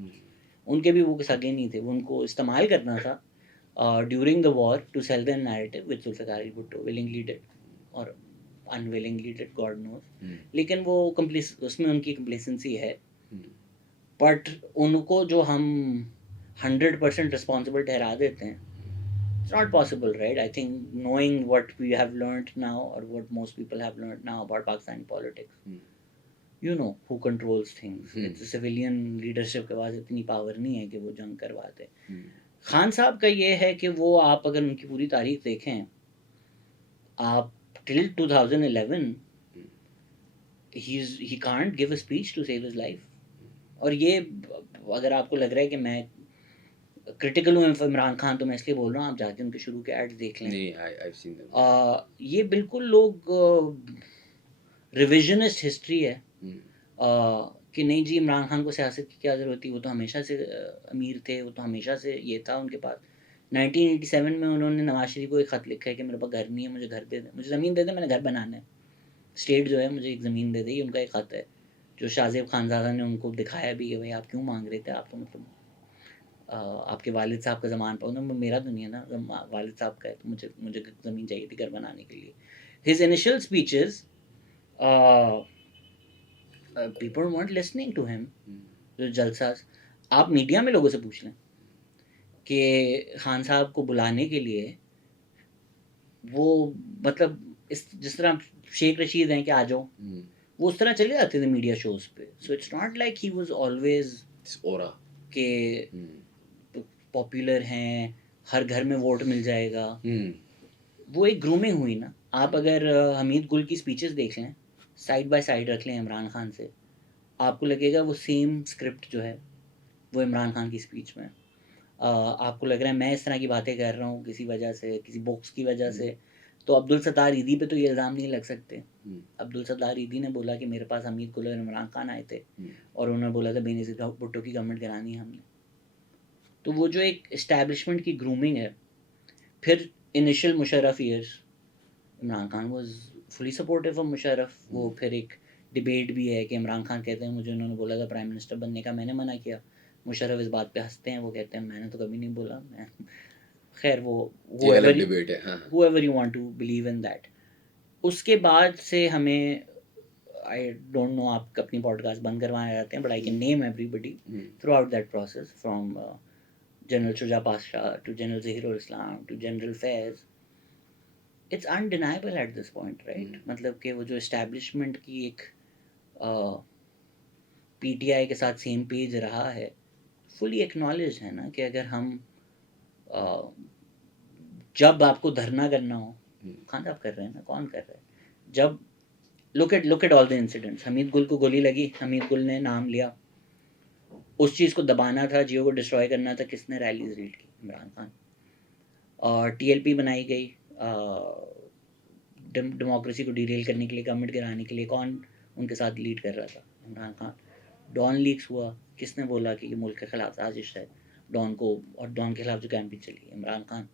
उनके भी वो सगे नहीं थे, वो उनको इस्तेमाल करना था during the war to sell the narrative which Zulfikar Ali Bhutto willingly did और अनविलिंगली डिड, गॉड नोज. लेकिन वो उसमें उनकी कंप्लेसेंसी है. बट उनको जो हम 100% रिस्पॉन्सिबल ठहरा देते हैं, it's not possible, right? I think knowing what we have learned now, or what most people have learned now about Pakistani politics, you know who controls things. It's a civilian leadership के पास इतनी पावर नहीं है कि वो जंग करवा दे. खान साहब का ये है कि वो, आप अगर उनकी पूरी तारीख देखें, आप till 2011 he can't give a speech to save his life. और ये अगर आपको लग रहा है कि मैं क्रिटिकल हूँ इमरान खान, तो मैं इसलिए बोल रहा हूँ, आप जाके उनके शुरू के एड्स देख लें. नहीं, I've seen them. ये बिल्कुल लोग रिविजनिस्ट हिस्ट्री है कि नहीं जी इमरान खान को सियासत की क्या ज़रूरत थी, वो तो हमेशा से अमीर थे, वो तो हमेशा से ये था उनके पास. 1987 में उन्होंने नवाज शरीफ को एक ख़त लिखा है कि मेरे पास घर नहीं है, मुझे घर दे दे, मुझे ज़मीन दे दे, मैंने घर बनाना है, स्टेट जो है मुझे एक ज़मीन दे दे. ये उनका एक ख़त है जो शाहजेब खानज़ादा ने उनको दिखाया भी कि भाई आप क्यों मांग रहे थे, आप तो मतलब आपके वालिद साहब का ज़मान पाऊँ, मेरा तो नहीं है ना, वालिद साहब का है, तो मुझे ज़मीन चाहिए थी घर बनाने के लिए. His initial speeches, people weren't listening to him. जो जलसा, आप मीडिया में लोगों से पूछ लें कि खान साहब को बुलाने के लिए वो मतलब जिस तरह शेख रशीद हैं कि आ जाओ, वो उस तरह चले जाते थे मीडिया शोज पे. So it's not like he was always के पॉपुलर हैं, हर घर में वोट मिल जाएगा. वो एक ग्रूमिंग हुई ना. आप अगर हमीद गुल की स्पीचेस देख लें, साइड बाय साइड रख लें इमरान खान से, आपको लगेगा वो सेम स्क्रिप्ट जो है वो इमरान खान की स्पीच में. आपको लग रहा है मैं इस तरह की बातें कर रहा हूँ किसी वजह से, किसी बुक्स की वजह से, तो अब्दुल सत्तार ईदी पे तो ये इल्ज़ाम नहीं लग सकते. अब्दुल सत्तार ईदी ने बोला कि मेरे पास हमीद गुल और इमरान खान आए थे और उन्होंने बोला था बेनज़ीर भुट्टो की गवर्नमेंट गिरानी है हमने. तो वो जो एक इस्टेब्लिशमेंट की ग्रूमिंग है. फिर initial Musharraf years, Imran Khan was fully supportive of Musharraf. वो फिर एक डिबेट भी है कि इमरान खान कहते हैं मुझे उन्होंने बोला था प्राइम मिनिस्टर बनने का, मैंने मना किया। मुशर्रफ इस बात पे हंसते हैं, वो कहते हैं मैंने तो कभी नहीं बोला। मैं खैर वो ये अलग डिबेट है। हाँ, whoever you want to believe in that। उसके बाद से हमें आई डोंट नो, आप अपनी पॉडकास्ट बंद करवाने जाते हैं, but I can name everybody throughout that process, from general Shuja Pasha to general Zaheerul Islam to general Faiz. It's undeniable at this point, right? मतलब कि वो जो इस्टेब्लिशमेंट की एक पीटीआई के साथ सेम पेज रहा है, फुली एक्नॉलेज है ना कि अगर हम जब आपको धरना करना हो, कहाँ आप कर रहे हैं ना, कौन कर रहा है? जब look at all the incidents, Hamid गुल को गोली लगी, हमीद गुल ने नाम लिया, उस चीज़ को दबाना था, जियो को डिस्ट्रॉय करना था, किसने रैलीज लीड की? इमरान खान। और टीएलपी बनाई गई डेमोक्रेसी को डीरेल करने के लिए, गवर्नमेंट गिराने के लिए, कौन उनके साथ लीड कर रहा था? इमरान खान। डॉन लीक्स हुआ, किसने बोला कि ये मुल्क के खिलाफ साजिश है? डॉन को, और डॉन के खिलाफ जो कैंपेन चली, Imran Khan.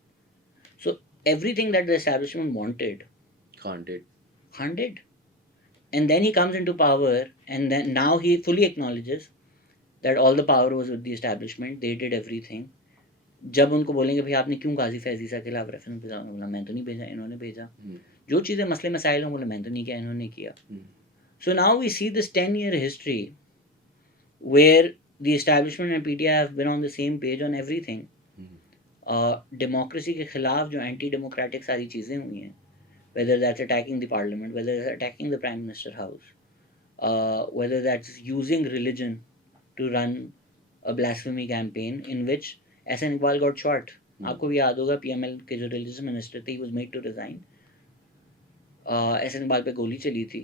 So everything that the establishment wanted, Khan did. And then he comes into power, and then now he fully acknowledges that all the power was with the establishment, they did everything. जब उनको बोलेंगे भाई आपने क्यों गाजी फैज़ी के खिलाफ रेफरेंस भेजा, उन्होंने बोला मैं तो नहीं भेजा, इन्होंने भेजा। जो चीज़ें मसले मसाइल हों, बोले मैं तो नहीं किया, इन्होंने किया। So now we see this 10-year history where the establishment and PTI have been on the same page on everything. Democracy के खिलाफ जो एंटी डेमोक्रेटिक सारी चीज़ें हुई हैं, whether that's attacking the parliament, whether that's attacking the prime minister house, whether that's using religion to run a blasphemy campaign in which Ehsan Iqbal got shot. आपको भी याद होगा, PML के जो religious minister थे, he was made to resign. Ehsan Iqbal पे गोली चली थी।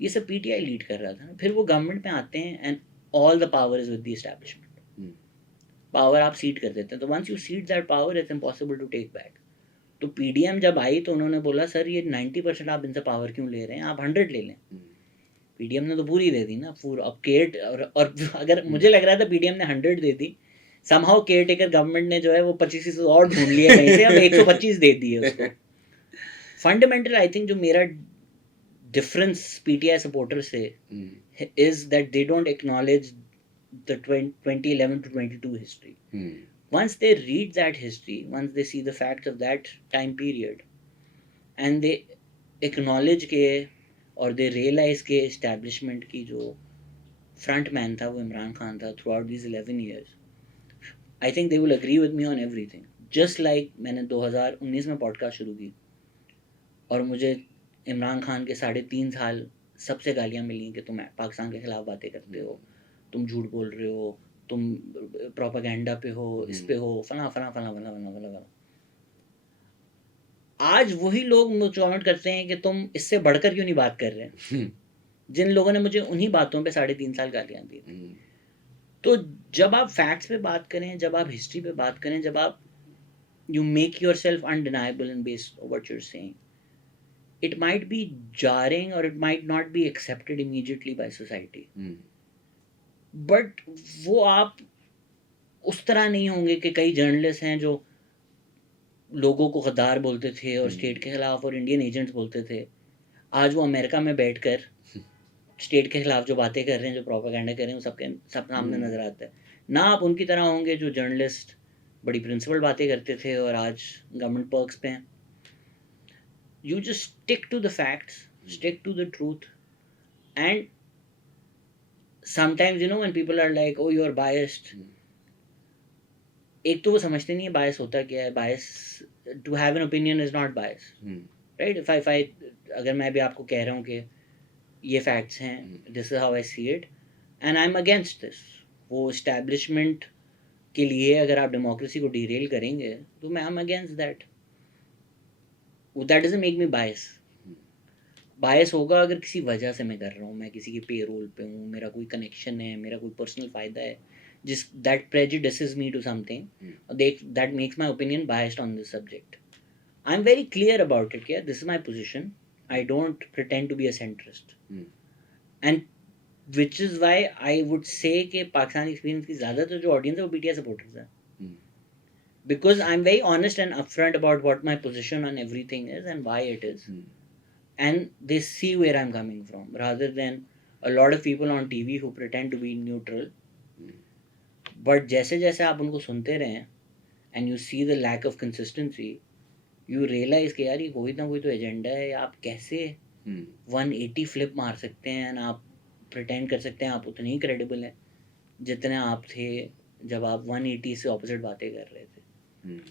ये सब PTI लीड कर रहा था। फिर वो गवर्नमेंट में आते हैं and all the power is with the establishment. Power आप सीट कर देते हैं, तो once you cede that power, it's impossible to take back. तो पीडीएम जब आई तो उन्होंने बोला सर ये 90% आप इनसे पावर क्यों ले रहे हैं, आप 100 ले लें। पीडीएम ने तो पूरी दे दी ना, पूरा। अब केट और अगर मुझे लग रहा था पीडीएम ने 100 दे दी, समहाउ केयर टेकर गवर्नमेंट ने जो है वो 25 और ढूंढ लिया कहीं से, अब 125 दे दिए उसको। फंडामेंटल आई थिंक जो मेरा डिफरेंस पीटीआई सपोर्टर से is that they don't acknowledge the 2011 to 22 history. Once they read that history, once they see the facts of that time period, and they acknowledge के और they realize के establishment की जो front man था वो इमरान खान था throughout these 11 years, I think they will agree with me on everything. Just like मैंने 2019 में पॉडकास्ट शुरू की और मुझे इमरान खान के 3.5 साल सबसे गालियाँ मिली कि तुम पाकिस्तान के खिलाफ बातें करते हो, तुम झूठ बोल रहे हो, तुम प्रोपेगेंडा पे हो, इस पे हो, फला फला फला फला फला फला। आज वही लोग मुझे कमेंट करते हैं कि तुम इससे बढ़कर क्यों नहीं बात कर रहे हैं, जिन लोगों ने मुझे उन्हीं बातों पे 3.5 साल गालियाँ दी। तो जब आप फैक्ट्स पे बात करें, जब आप हिस्ट्री पे बात करें, जब आप you make yourself undeniable in based on what you are saying, it might be jarring or it might not be accepted immediately by society. But वो आप उस तरह नहीं होंगे कि कई जर्नलिस्ट हैं जो लोगों को गद्दार बोलते थे और स्टेट के खिलाफ और इंडियन एजेंट्स बोलते थे, आज वो अमेरिका में बैठकर स्टेट के खिलाफ जो बातें कर रहे हैं, जो प्रोपेगेंडा कर रहे हैं, वो सब सामने नजर आता है। ना आप उनकी तरह होंगे जो जर्नलिस्ट बड़ी प्रिंसिपल बातें करते थे और आज गवर्नमेंट पर्क्स पे हैं। You just stick to the facts, stick to the truth, and sometimes when people are like oh you are biased, एक तो वो समझते नहीं है bias होता क्या है। bias, to have an opinion is not bias, right? if I अगर मैं भी आपको कह रहा हूँ कि ये facts हैं, this is how I see it and I'm against this, वो establishment के लिए अगर आप democracy को derail करेंगे तो मैं I'm against that. That doesn't make me bias. बायस होगा अगर किसी वजह से मैं कर रहा हूँ, मैं किसी के पेरोल पे हूँ, मेरा कोई कनेक्शन है, मेरा कोई पर्सनल फ़ायदा है, जिस that prejudices me to something, that makes my opinion biased on this subject. I am very clear about it, this is my position, I don't pretend to be a centrist, and which is why I would say कि पाकिस्तान एक्सपीरियंस की ज़्यादातर जो ऑडियंस है वो पीटीआई सपोर्टर्स है, because I am very honest and upfront about what my position on everything is and why it is. and they see where I'm coming from, rather than a lot of people on TV who pretend to be neutral. But जैसे जैसे आप उनको सुनते रहें and you see the lack of consistency, you realize कि यार ये कोई ना कोई तो एजेंडा है. आप कैसे 180 फ्लिप मार सकते हैं and आप pretend कर सकते हैं आप उतने ही credible हैं जितने आप थे जब आप 180 से ऑपोजिट बातें कर रहे थे.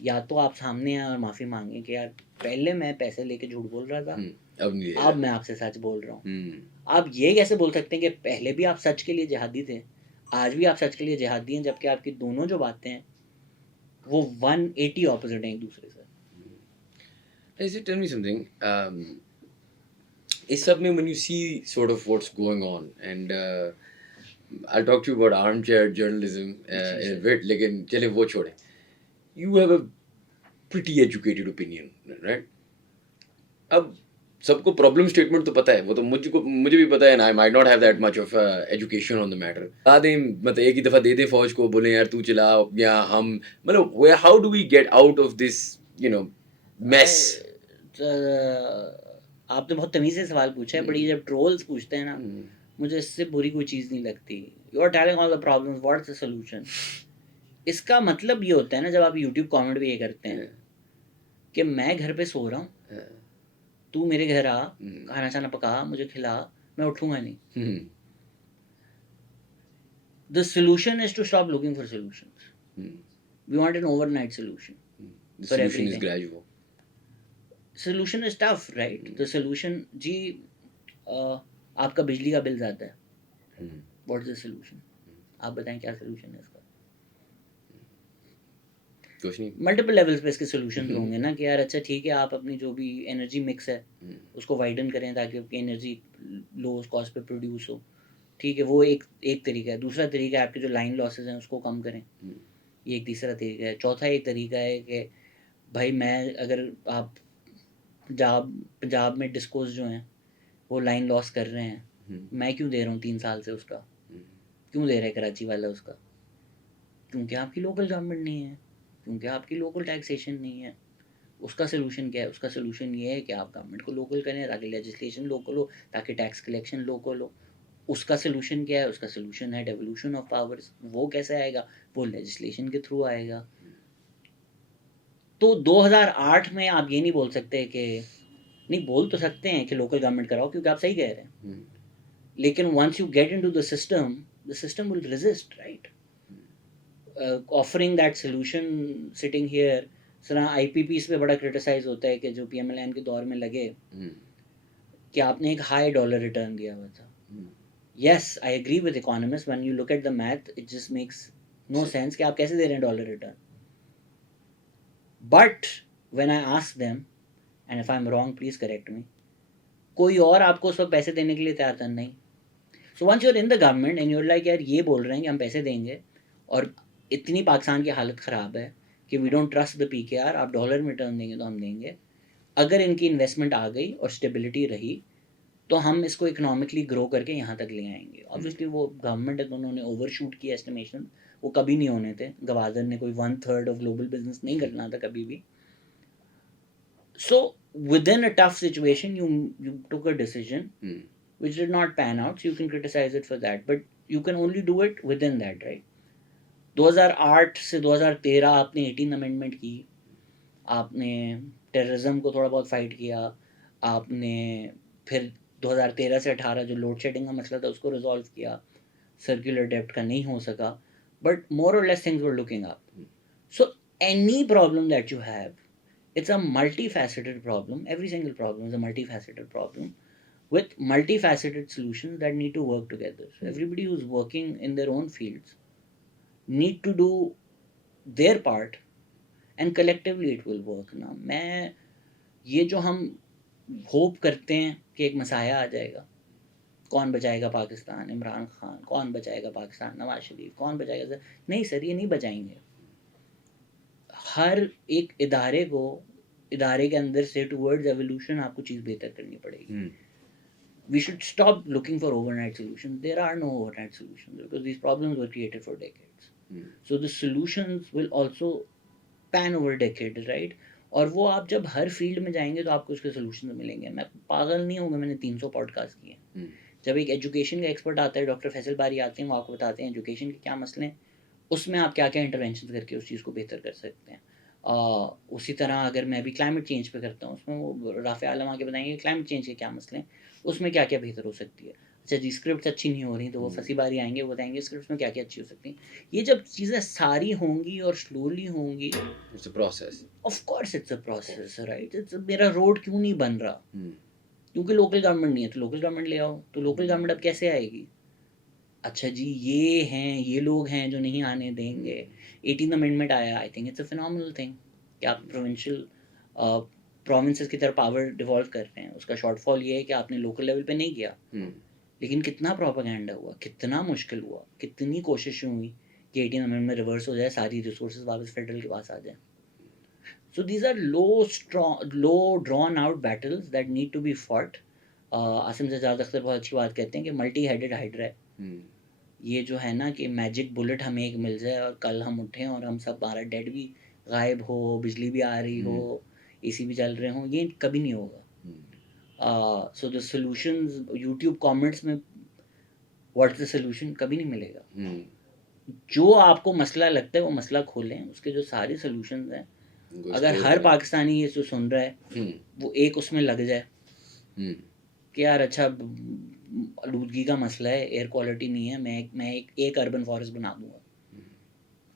या तो आप सामने आए और माफ़ी मांगे कि यार पहले मैं पैसे लेके झूठ बोल रहा था, अब मैं आपसे सच बोल रहा हूँ. आप ये कैसे बोल सकते हैं कि पहले भी आप सच के लिए जिहादी थे, आज भी आप सच के लिए जिहादी हैं, जबकि आपकी दोनों जो बातें हैं वो 180 ऑपोजिट हैं एक दूसरे से. Tell me something. इस सब में when you see sort of what's going on, and I'll talk to you about armchair journalism in a bit, लेकिन चले वो छोड़े. You have a pretty educated opinion, right? अब सबको प्रॉब्लम स्टेटमेंट तो पता है, वो तो मुझे भी पता है, and I might not have that much of education on the matter. बता दें, मतलब एक ही दफ़ा दे दें फौज को, बोले यार तू चला, या हम मतलब how do we get out of this, mess? आपने बहुत तमीज़ से सवाल पूछा है, बड़ी जब ट्रोल्स पूछते हैं ना, मुझे इससे बुरी कोई चीज़ नहीं लगती. You are telling all the problems, what's the solution. इसका मतलब ये होता है ना, जब आप यूट्यूब कमेंट पे ये करते हैं कि मैं घर पे सो रहा हूँ, तू मेरे घर आ, खाना छाना पका, मुझे खिला, मैं उठूंगा नहीं. The solution is to stop looking for solutions. We want an overnight solution. The solution is gradual. Solution is tough, right? The solution, जी आपका बिजली का बिल ज़्यादा है. What's the solution? आप बताएं क्या solution है इसका? कुछ नहीं. मल्टीपल लेवल्स पे इसके सॉल्यूशंस होंगे ना, कि यार अच्छा ठीक है, आप अपनी जो भी एनर्जी मिक्स है उसको वाइडन करें ताकि आपकी एनर्जी लो कॉस्ट पे प्रोड्यूस हो. ठीक है, वो एक तरीका है. दूसरा तरीका है आपके जो लाइन लॉसेस हैं उसको कम करें. ये एक तीसरा तरीका है. चौथा एक तरीका है कि भाई मैं अगर आप पंजाब में डिस्कोस जो हैं वो लाइन लॉस कर रहे हैं, मैं क्यों दे रहा हूँ 3 साल से उसका? क्यों दे रहा है कराची वाला उसका? क्योंकि आपकी लोकल गवर्नमेंट नहीं है, क्योंकि आपकी लोकल टैक्सेशन नहीं है. उसका सलूशन क्या है? उसका सलूशन ये है कि आप गवर्नमेंट को लोकल करें ताकि लेजिस्लेशन लोकल हो, ताकि टैक्स कलेक्शन लोकल हो. उसका सलूशन क्या है? उसका सलूशन है डेवोल्यूशन ऑफ पावर्स. वो कैसे आएगा? वो लेजिस्लेशन के थ्रू आएगा. तो 2008 में आप ये नहीं बोल सकते कि नहीं, बोल तो सकते हैं कि लोकल गवर्नमेंट कराओ, क्योंकि आप सही कह रहे हैं, लेकिन once you get into the system will resist, right? Offering that solution sitting here. Sir IPPs पे बड़ा क्रिटिसाइज होता है कि जो पीएमएलएन के दौर में लगे कि आपने एक हाई डॉलर रिटर्न दिया हुआ था. Yes, I agree with economist. When you look at the math it just makes no sense कि आप कैसे दे रहे हैं dollar return. But when I ask them, and if I am wrong please correct me, कोई और आपको उस वक्त पैसे देने के लिए तैयार था नहीं. So once you're in the government and you're like यार ये बोल रहे हैं कि हम पैसे देंगे और इतनी पाकिस्तान की हालत ख़राब है कि we don't trust the PKR, आप डॉलर में रिटर्न देंगे तो हम देंगे. अगर इनकी इन्वेस्टमेंट आ गई और स्टेबिलिटी रही तो हम इसको इकोनॉमिकली ग्रो करके यहाँ तक ले आएंगे. ऑब्वियसली वो गवर्नमेंट है तो उन्होंने ओवरशूट किया एस्टिमेशन, वो कभी नहीं होने थे. गवादर ने कोई 1/3 ऑफ ग्लोबल बिजनेस नहीं करना था कभी भी. So within a tough situation you took a decision which did not pan out, so you can criticize it for that, but you can only do it within that, right? 2008 से 2013 आपने 18 अमेंडमेंट की, आपने टेररिज्म को थोड़ा बहुत फाइट किया, आपने फिर 2013 से 18 जो लोड शेडिंग का मसला था उसको रिजॉल्व किया, सर्कुलर डेप्ट का नहीं हो सका, बट मोर और less things were looking up. So any problem that you have, it's a multifaceted problem. Every single problem is a multifaceted problem with multifaceted solutions that need to work together. So everybody who's working in their own fields need to do their part and collectively it will work. ना मैं ये जो हम होप करते हैं कि एक मसाया आ जाएगा, कौन बचाएगा पाकिस्तान, इमरान खान, कौन बचाएगा पाकिस्तान, नवाज शरीफ, कौन बचाएगा, नहीं सर, ये नहीं बचाएंगे. हर एक इदारे के अंदर से टुवर्ड्स एवोल्यूशन आपको चीज़ बेहतर करनी पड़ेगी. We should stop looking for overnight solutions. There are no overnight solutions because these problems were created for decades. So the solutions will also pan over decades, right? और वो आप जब हर फील्ड में जाएंगे तो आपको उसके सोल्यूशन मिलेंगे। मैं पागल नहीं हूँ, मैंने 300 पॉडकास्ट किए। जब एक एजुकेशन का एक्सपर्ट आता है, डॉक्टर फैसल बारी आते हैं, वो आपको बताते हैं एजुकेशन के क्या मसले हैं, उसमें आप क्या क्या इंटरवेंशन करके उस चीज़ को बेहतर कर सकते हैं। उसी तरह अगर मैं भी क्लाइमेट चेंज पे करता हूँ, उसमें वो राफ़े आलम आके बताएंगे क्लाइमेट चेंज के क्या मसले हैं, उसमें क्या क्या बेहतर हो सकती है। अच्छा जी, स्क्रिप्ट अच्छी नहीं हो रही, तो वो फंसी बारी आएंगे, वो बताएंगे स्क्रिप्ट में क्या क्या अच्छी हो सकती हैं। ये जब चीज़ें सारी होंगी और स्लोली होंगी, it's a process. Of course it's a process, right. It's मेरा रोड क्यों नहीं बन रहा, क्योंकि लोकल गवर्नमेंट नहीं है, तो लोकल गवर्नमेंट ले आओ। तो लोकल गवर्नमेंट अब कैसे आएगी? अच्छा जी, ये हैं, ये लोग हैं जो नहीं आने देंगे। 18th अमेंडमेंट आया, I think it's a phenomenal thing कि आप प्रोविंशियल प्रोविंसेस की तरफ पावर डिवॉल्व कर रहे हैं। उसका शॉर्टफॉल ये है कि आपने लोकल लेवल पे नहीं किया। लेकिन कितना प्रोपेगेंडा हुआ, कितना मुश्किल हुआ, कितनी कोशिशें हुई कि 18th अमेंडमेंट रिवर्स हो जाए, सारी रिसोर्सेज वापस फेडरल के पास आ जाए। So these are low drawn out battles that need to be fought. Asim Sajjad Akhtar बहुत अच्छी बात कहते हैं कि मल्टी हेडेड हाइड्रा है। ये जो है ना कि मैजिक बुलेट हमें एक मिल जाए और कल हम उठें और हम सब 12 डेड भी गायब हो, बिजली भी आ रही हो, एसी भी चल रहे हों, ये कभी नहीं होगा। So the solutions YouTube comments में व्हाट्स द सॉल्यूशन कभी नहीं मिलेगा। जो आपको मसला लगता है वो मसला खोलें, उसके जो सारे सॉल्यूशंस हैं, अगर हर पाकिस्तानी ये जो सुन रहा है वो एक उसमें लग जाए कि यार अच्छा आलूदगी का मसला है, एयर क्वालिटी नहीं है, मैं एक अर्बन फॉरेस्ट बना दूंगा,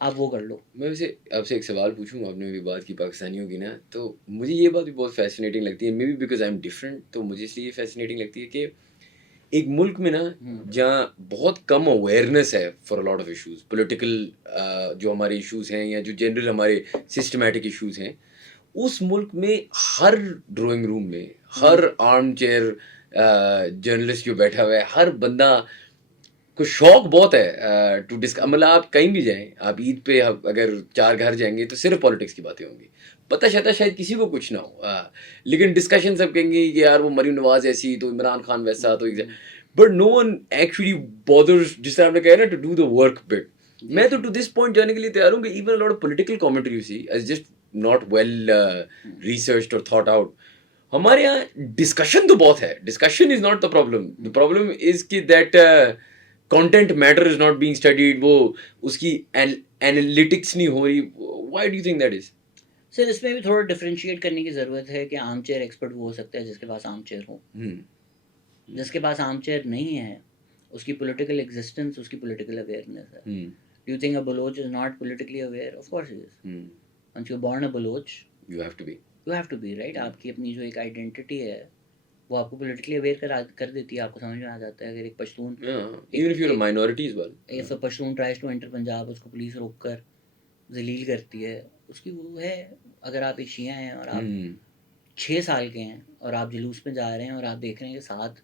आप वो कर लो। मैं वैसे आपसे एक सवाल पूछूंगा, आपने भी बात की पाकिस्तानियों की ना, तो मुझे ये बात भी बहुत फैसिनेटिंग लगती है, may be because I am different, तो मुझे इसलिए फैसिनेटिंग लगती है कि एक मुल्क में ना जहाँ बहुत कम अवेयरनेस है for a lot of issues, political जो हमारे इश्यूज हैं या जो जनरल हमारे सिस्टमैटिक इश्यूज हैं, उस मुल्क में हर ड्राइंग रूम में हर आर्म चेयर जर्नलिस्ट जो बैठा हुआ है, हर बंदा को शौक बहुत है टू डिस्कस। मतलब आप कहीं भी जाएं, आप ईद पे अगर 4 घर जाएंगे तो सिर्फ पॉलिटिक्स की बातें होंगी। पता चलता शायद किसी को कुछ ना हो, लेकिन डिस्कशन सब कहेंगे कि यार वो मरीम नवाज ऐसी, तो इमरान खान वैसा, तो but no one actually bothers, जिस तरह आपने कहा ना, to do the work bit. मैं तो टू दिस पॉइंट जाने के लिए तैयार हूँ कि even lot of political commentary you see is just not well researched और थॉट आउट। हमारे यहाँ डिस्कशन तो बहुत है, discussion is not the problem is कि that content matter is not being studied, वो उसकी एनालिटिक्स नहीं हो रही। Why do you think that is? Sir इसमें भी थोड़ा डिफरेंशिएट करने की ज़रूरत है कि आर्म चेयर एक्सपर्ट वो हो सकता है जिसके पास आर्म चेयर हो। जिसके पास आर्म चेयर नहीं है, उसकी पॉलिटिकल एग्जिस्टेंस, उसकी पॉलिटिकल अवेयरनेस है। Do you think a Baloch is not politically aware? Of course he is. Once you born a Baloch, you have to be right. आपकी अपनी जो एक आइडेंटिटी है वो आपको पॉलिटिकली अवेयर कर देती है, आपको समझ में आ जाता है। अगर एक Pashtun, even if you are minority as well, if a Pashtun tries to enter Punjab, उसको पुलिस रोक कर जलील करती है, उसकी वो है। अगर आप एक शिया हैं और आप 6 साल के हैं और आप जुलूस में जा रहे हैं और आप देख रहे हैं कि साथ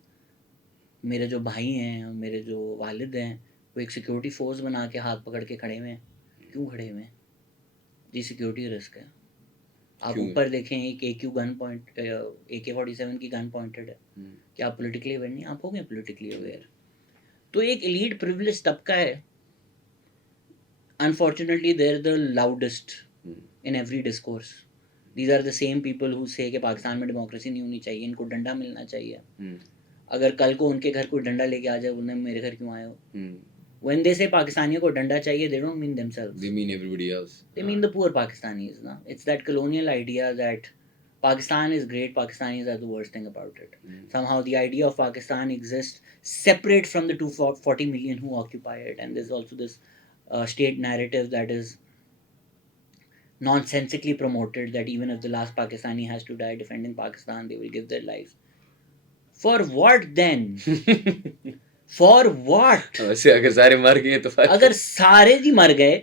मेरे जो भाई हैं और मेरे जो वालिद हैं वो एक सिक्योरिटी फोर्स बना के हाथ पकड़ के खड़े हुए हैं, क्यों खड़े हुए हैं जी? सिक्योरिटी रिस्क है। आप ऊपर देखें, एक AK-47 की गन पॉइंटेड है, कि आप पॉलिटिकली अवेयर नहीं? आप हो गए पॉलिटिकली अवेयर। तो एक एलीट प्रिविलेज तबका है, unfortunately they are the loudest in every discourse. These are the same people who say कि पाकिस्तान में डेमोक्रेसी नहीं होनी चाहिए, इनको डंडा मिलना चाहिए। अगर कल को उनके घर कोई डंडा लेके आ जाए, बोलने मेरे घर क्यों आए हो? When they say पाकिस्तानियों को डंडा चाहिए, they don't mean themselves. They mean everybody else. They mean the poor Pakistanis. Na? It's that colonial idea that Pakistan is great, Pakistanis are the worst thing about it. Somehow the idea of Pakistan exists separate from the 240 million who occupy it. And there's also this state narrative that is nonsensically promoted, that even if the last Pakistani has to die defending Pakistan, they will give their lives. For what then? For what? वैसे अगर सारे मर गए तो अगर सारे जी मर गए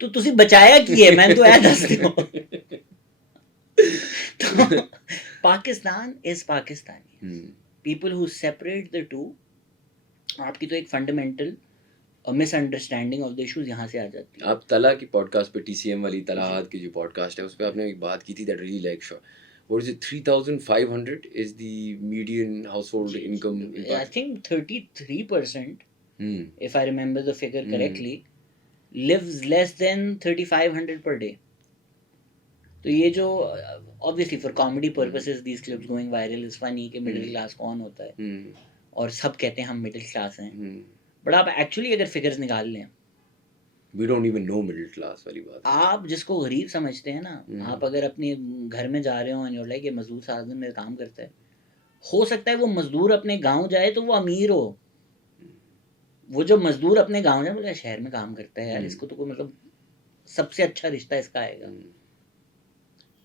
तो तुसी बचाया की है? मैं तो ऐ दस दियो। तो Pakistan is Pakistani. People who separate the two, आपकी तो एक fundamental misunderstanding of the issues यहाँ से आ जाती है। आप तला की पॉडकास्ट पे, TCM वाली तलाहात की जो पॉडकास्ट है, उस पे आपने एक बात की थी that really like show. What is it? 3,500 is the median household income in Pakistan. I think 33%, if I remember the figure correctly, lives less than 3,500 per day. तो ये जो obviously for comedy purposes these clips going viral is funny कि मिडिल क्लास कौन होता है और सब कहते हैं हम मिडिल क्लास हैं, बट आप एक्चुअली अगर फिगर्स निकाल लें, We don't even know middle class वाली बात है। आप जिसको गरीब समझते हैं ना, आप अगर अपने घर में जा रहे हो एंड यू लाइक ये मजदूर सारा दिन मेरा काम करता है, हो सकता है वो मजदूर अपने गांव जाए तो वो अमीर हो, वो जो मजदूर अपने गांव जाए बोले शहर में काम करता है यार, इसको तो कोई मतलब सबसे अच्छा रिश्ता इसका आएगा।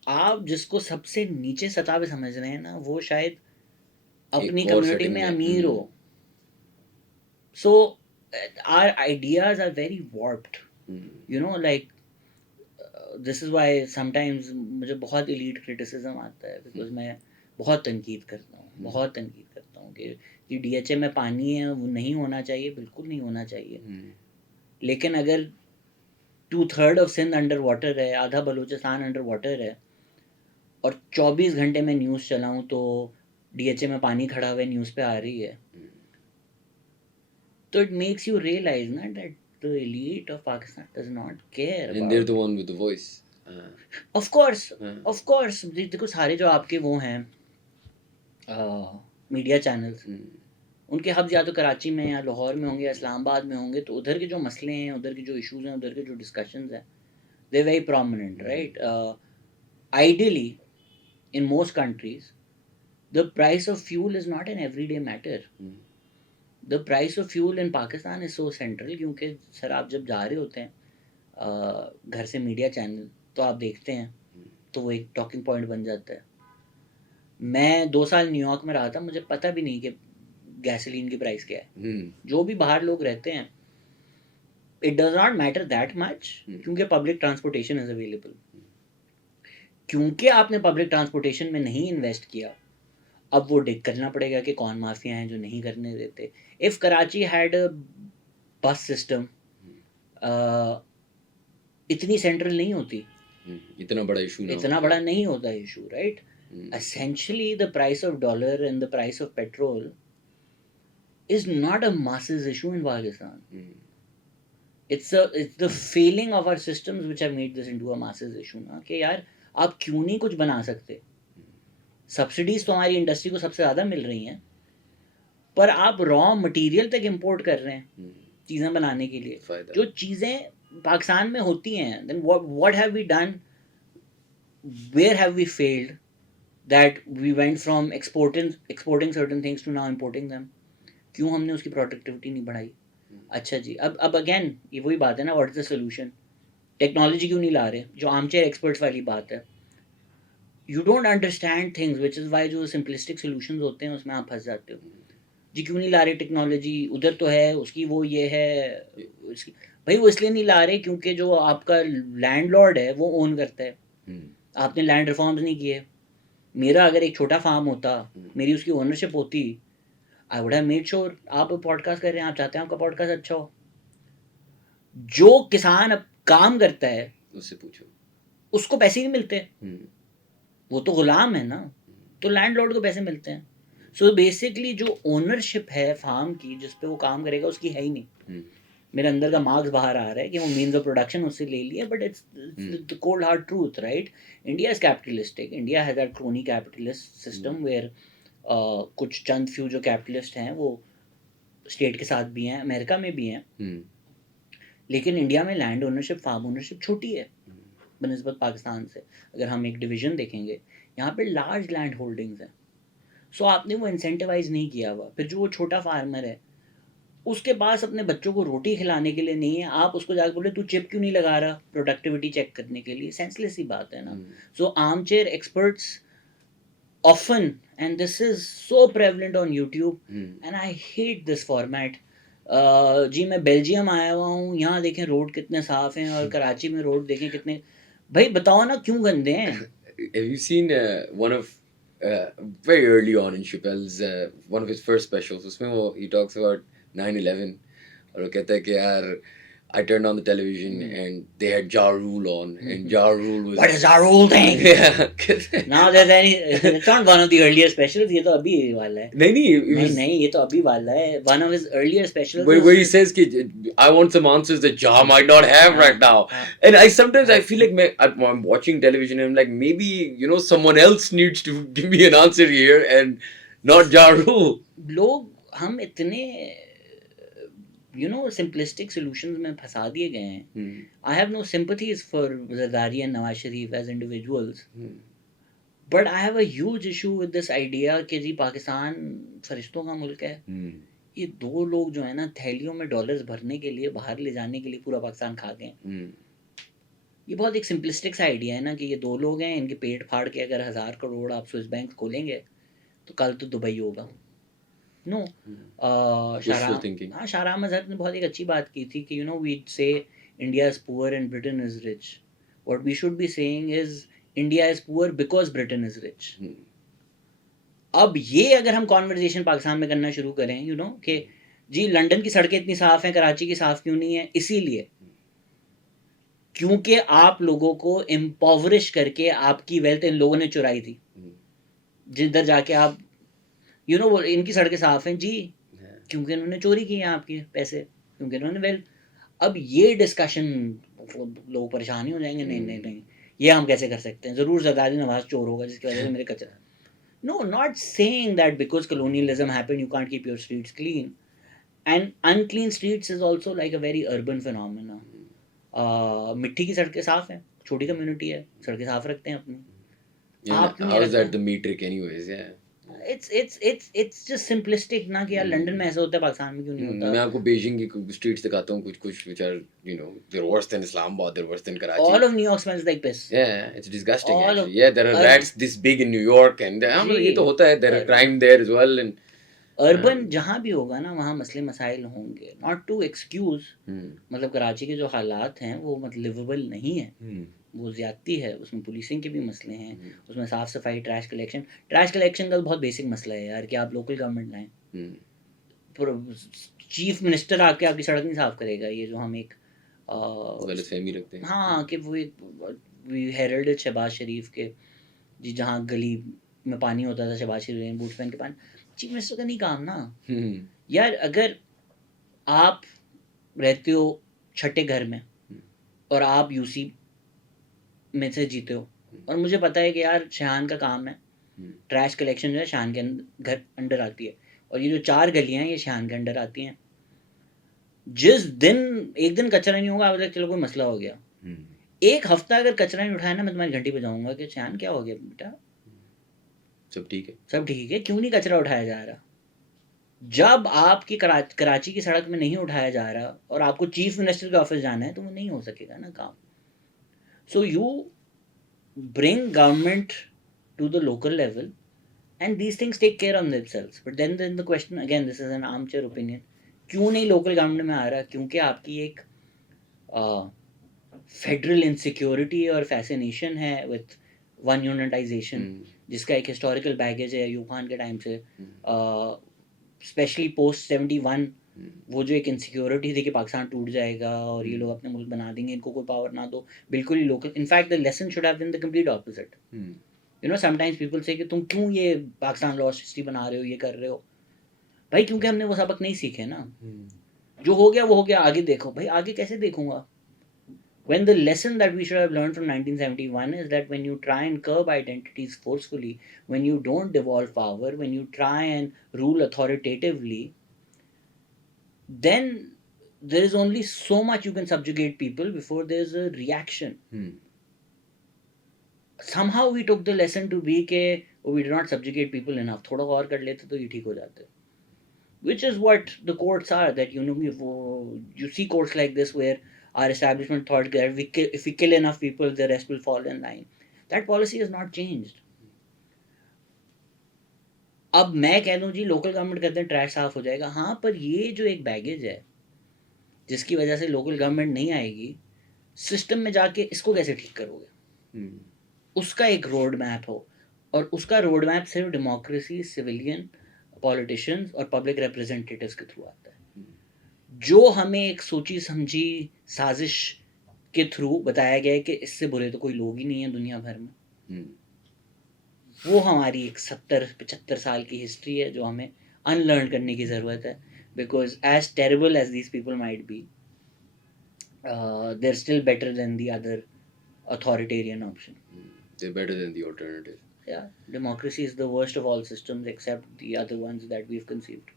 आप जिसको सबसे नीचे सतह पे समझ रहे हैं ना, वो शायद अपनी एक और कम्युनिटी setting में में, अमीर हो। So our ideas are very warped, you know, like this is why sometimes मुझे बहुत एलीट क्रिटिसिज्म आता है, बिकॉज मैं बहुत तनकीद करता हूँ, बहुत तनकीद करता हूँ कि डीएचए में पानी है वो नहीं होना चाहिए, बिल्कुल नहीं होना चाहिए। लेकिन अगर 2/3 ऑफ सिंध अंडर वाटर है, आधा बलूचिस्तान अंडर वाटर है, और 24 घंटे में न्यूज़ चलाऊं तो डीएचए में पानी खड़ा हुआ न्यूज़ पे आ रही है, तो इट मेक्स यू रियलाइज ना that the elite of Pakistan does not care and they're the one with the voice. Of course देखो सारे जो आपके वो हैं मीडिया चैनल्स, उनके हब्स या तो कराची में या लाहौर में होंगे या इस्लामाबाद में होंगे, तो उधर के जो मसले हैं, उधर के जो इश्यूज हैं, उधर के जो डिस्कशंस हैं, they very prominent, right? Ideally in most countries the price of fuel is not an everyday matter. The price of fuel in Pakistan is so central क्योंकि सर आप जब जा रहे होते हैं घर से मीडिया चैनल, तो आप देखते हैं तो वो एक टॉकिंग पॉइंट बन जाता है। मैं 2 साल न्यूयॉर्क में रहा था, मुझे पता भी नहीं कि गैसोलीन की प्राइस क्या है। जो भी बाहर लोग रहते हैं, it does not matter that much क्योंकि पब्लिक ट्रांसपोर्टेशन इज अवेलेबल। क्योंकि आपने पब्लिक ट्रांसपोर्टेशन में नहीं इन्वेस्ट किया, अब वो डिग करना पड़ेगा कि कौन माफिया हैं जो नहीं करने देते। इफ कराची हैड अ बस सिस्टम, इतनी सेंट्रल नहीं होती, इतना बड़ा इशू इतना बड़ा नहीं होता issue, right? Essentially the price of dollar and the price of petrol is not a masses issue in Pakistan. It's the failing of our systems which have made this into a masses issue ना, कि यार आप क्यों नहीं कुछ बना सकते? सब्सिडीज तो हमारी इंडस्ट्री को सबसे ज़्यादा मिल रही हैं, पर आप रॉ मटेरियल तक इंपोर्ट कर रहे हैं चीज़ें बनाने के लिए। जो चीज़ें पाकिस्तान में होती हैं, then what have we done, where have we failed that we went from exporting certain things to now importing them? क्यों हमने उसकी प्रोडक्टिविटी नहीं बढ़ाई? अच्छा जी, अब अगेन ये वही बात है ना, what is the solution? Technology क्यों नहीं ला रहे? जो आर्मचेयर एक्सपर्ट्स वाली बात है। You don't understand things, which is Y जो सिंपलिस्टिक सोल्यूशंस होते हैं उसमें आप फंस जाते हो। जी क्यों नहीं ला रहे टेक्नोलॉजी? उधर तो है, उसकी वो ये है, उसकी भाई वो इसलिए नहीं ला रहे क्योंकि जो आपका लैंडलॉर्ड है वो ओन करता है। आपने लैंड रिफॉर्म्स नहीं किए। मेरा अगर एक छोटा फार्म होता, मेरी उसकी ओनरशिप होती, I would have made sure. आप पॉडकास्ट कर रहे हैं, आप चाहते हैं आपका पॉडकास्ट अच्छा हो, जो किसान अब काम करता है उससे पूछो, उसको पैसे नहीं मिलते, वो तो गुलाम है ना, तो लैंडलॉर्ड को पैसे मिलते हैं। सो बेसिकली जो ओनरशिप है फार्म की, जिस पे वो काम करेगा, उसकी है ही नहीं। मेरे अंदर का मार्क्स बाहर आ रहा है कि वो मीन्स ऑफ प्रोडक्शन उससे ले लिए, but it's the cold hard truth, right? India is capitalistic, India has that crony capitalist system where कुछ चंद फ्यू जो कैपिटलिस्ट हैं वो स्टेट के साथ भी हैं, अमेरिका में भी हैं, लेकिन इंडिया में लैंड ओनरशिप, फार्म ओनरशिप छोटी है बनस्बत पाकिस्तान से। अगर हम एक डिवीज़न देखेंगे, यहाँ पे लार्ज लैंड होल्डिंग्स हैं। सो आपने वो इंसेंटिवाइज नहीं किया हुआ। फिर जो वो छोटा फार्मर है, उसके पास अपने बच्चों को रोटी खिलाने के लिए नहीं है, आप उसको जाकर बोले तू चिप क्यों नहीं लगा रहा प्रोडक्टिविटी चेक करने के लिए? सेंसलेस ही बात है ना। सो armchair experts often, and this is so prevalent on YouTube, and I hate this format. जी मैं बेल्जियम आया हुआ हूँ, यहाँ देखें रोड कितने साफ हैं, और कराची में रोड देखें कितने, भाई बताओ ना क्यों गंदे हैं? Have you seen one of very early on in Chappelle's one of his first specials? उसमें वो he talks about 9/11 और वो कहता है कि यार I turned on the television and they had Ja Rule on, and Ja Rule was. What is Ja Rule thing? Yeah. Now there's any. It's not one of the earlier specials. ये तो अभी वाला है. नहीं ये तो अभी वाला है. One of his earlier specials. Where he says कि I want some answers that Ja might not have right now, and I sometimes I feel like I'm watching television and I'm like, maybe someone else needs to give me an answer here and not Ja Rule. लोग हम इतने simplistic solutions में फंसा दिए गए हैं. I have no sympathies for Zardari and Nawaz Sharif as individuals, but I have a huge issue with this idea कि जी पाकिस्तान फरिश्तों का मुल्क है. ये दो लोग जो है ना थैलियों में डॉलर्स भरने के लिए बाहर ले जाने के लिए पूरा पाकिस्तान खा गए. ये बहुत एक सिंपलिस्टिक सा आइडिया है ना कि ये दो लोग हैं, इनके पेट फाड़ के अगर 1000 करोड़ आप स्विस बैंक खोलेंगे तो कल तो दुबई होगा. नो शाहराम मजहर ने बहुत एक अच्छी बात की थी कि we say India is poor and Britain is rich. What we should be saying is India is poor because Britain is rich. अब ये अगर हम कॉन्वर्सेशन पाकिस्तान में करना शुरू करें कि जी लंदन की सड़कें इतनी साफ हैं, कराची की साफ क्यों नहीं है, इसीलिए क्योंकि आप लोगों को एम्पावरिश करके आपकी वेल्थ इन लोगों ने चुराई थी. जिधर जाके आप वो इनकी सड़कें साफ हैं जी क्योंकि इन्होंने चोरी की हैं आपके पैसे, क्योंकि इन्होंने वेल. अब ये डिस्कशन लोग परेशान ही हो जाएंगे. नहीं ये हम कैसे कर सकते हैं, ज़रूर ज़रदारी नवाज चोर होगा जिसकी वजह से मेरे कचरा. No, not saying that because colonialism happened you can't keep your streets clean, and unclean streets is also like a very urban phenomena. मिट्टी की सड़कें साफ हैं, छोटी कम्युनिटी है, सड़कें साफ रखते हैं अपनी. आप क्यों नहीं रखते? How's that the metric anyways? Yeah. It's just simplistic ना कि यार लंदन में ऐसा होता है पाकिस्तान में क्यों नहीं होता. मैं आपको बीजिंग की स्ट्रीट्स दिखाता हूँ कुछ which are they're worse than Islamabad, they're worse than Karachi. All of New York smells like piss. Yeah, it's disgusting actually. Yeah, there are rats this big in New York and ये तो होता है. There are crime there as well and urban जहाँ भी होगा ना वहाँ मसले मसाइल होंगे. नॉट टू एक्सक्यूज, मतलब कराची के जो हालात हैं वो मतलब लिवेबल नहीं है, वो ज़्यादती है, उसमें पुलिसिंग के भी मसले हैं, उसमें साफ़ सफाई, ट्रैश कलेक्शन का बहुत बेसिक मसला है यार कि आप लोकल गवर्नमेंट लाएं. चीफ मिनिस्टर आके आपकी सड़क नहीं साफ़ करेगा. ये जो हम एक गलतफहमी रखते हैं हाँ कि वो एक हेरल्ड शहबाज शरीफ के जी जहाँ गली में पानी होता था, शहबाज शरीफ रेन बूट पहन के पानी. चीफ मिनिस्टर का नहीं काम ना यार. अगर आप रहते हो छठे घर में और आप यूसी में से जीते हो और मुझे पता है कि यार शान का काम है, ट्रैश कलेक्शन जो है शान के घर अंडर आती है और ये जो 4 गलियां हैं ये शान के अंडर आती हैं. जिस दिन एक दिन कचरा नहीं होगा आप चलो कोई मसला हो गया. एक हफ्ता अगर कचरा नहीं उठाया ना मैं तुम्हारी घंटी बजाऊंगा कि शान क्या हो गया बेटा, सब ठीक है, सब ठीक है, क्यों नहीं कचरा उठाया जा रहा. जब आपकी कराची की सड़क में नहीं उठाया जा रहा और आपको चीफ मिनिस्टर के ऑफिस जाना है तो वो नहीं हो सकेगा ना काम. So you bring government to the local level and these things take care of themselves. But then the question again, this is an armchair opinion, क्यों नहीं local government में आ रहा? क्योंकि आपकी एक फेडरल इनसिक्योरिटी और फैसिनेशन है with one unitization, जिसका एक हिस्टोरिकल बैगेज है अयूब खान के टाइम से, स्पेशली पोस्ट 71. वो जो एक इनसिक्योरिटी थी कि पाकिस्तान टूट जाएगा और ये लोग अपने मुल्क बना देंगे, इनको कोई पावर ना दो, बिल्कुल ही local. In fact the lesson should have been the complete opposite. Sometimes people say कि तुम क्यों ये पाकिस्तान लॉस्ट हिस्ट्री बना रहे हो, ये कर रहे हो. भाई क्योंकि हमने वो सबक नहीं सीखे ना. जो हो गया वो हो गया, आगे देखो. भाई आगे कैसे देखूंगा? When the lesson that we should have learned from 1971 is that when you try and curb identities forcefully, when you don't devolve power, when you try and rule authoritatively, then there is only so much you can subjugate people before there is a reaction. Somehow we took the lesson to be ke we did not subjugate people enough. थोड़ा और कर लेते तो ये ठीक हो जाते. Which is what the courts are. That you see courts like this where our establishment thought that if we kill enough people, the rest will fall in line. That policy has not changed. अब मैं कह दूं जी लोकल गवर्नमेंट कहते हैं ट्रैश साफ हो जाएगा. हाँ, पर ये जो एक बैगेज है जिसकी वजह से लोकल गवर्नमेंट नहीं आएगी, सिस्टम में जाके इसको कैसे ठीक करोगे? उसका एक रोड मैप हो, और उसका रोड मैप सिर्फ डेमोक्रेसी, सिविलियन, पॉलिटिशियंस और पब्लिक रिप्रेजेंटेटिव्स के थ्रू आता है. जो हमें एक सोची समझी साजिश के थ्रू बताया गया है कि इससे बुरे तो कोई लोग ही नहीं है दुनिया भर में, वो हमारी एक 70-75 साल की हिस्ट्री है जो हमें अनलर्न करने की ज़रूरत है, because as terrible as these people might be, they're still better than the other authoritarian option. They're better than the alternative. Yeah, democracy is the worst of all systems except the other ones that we've conceived.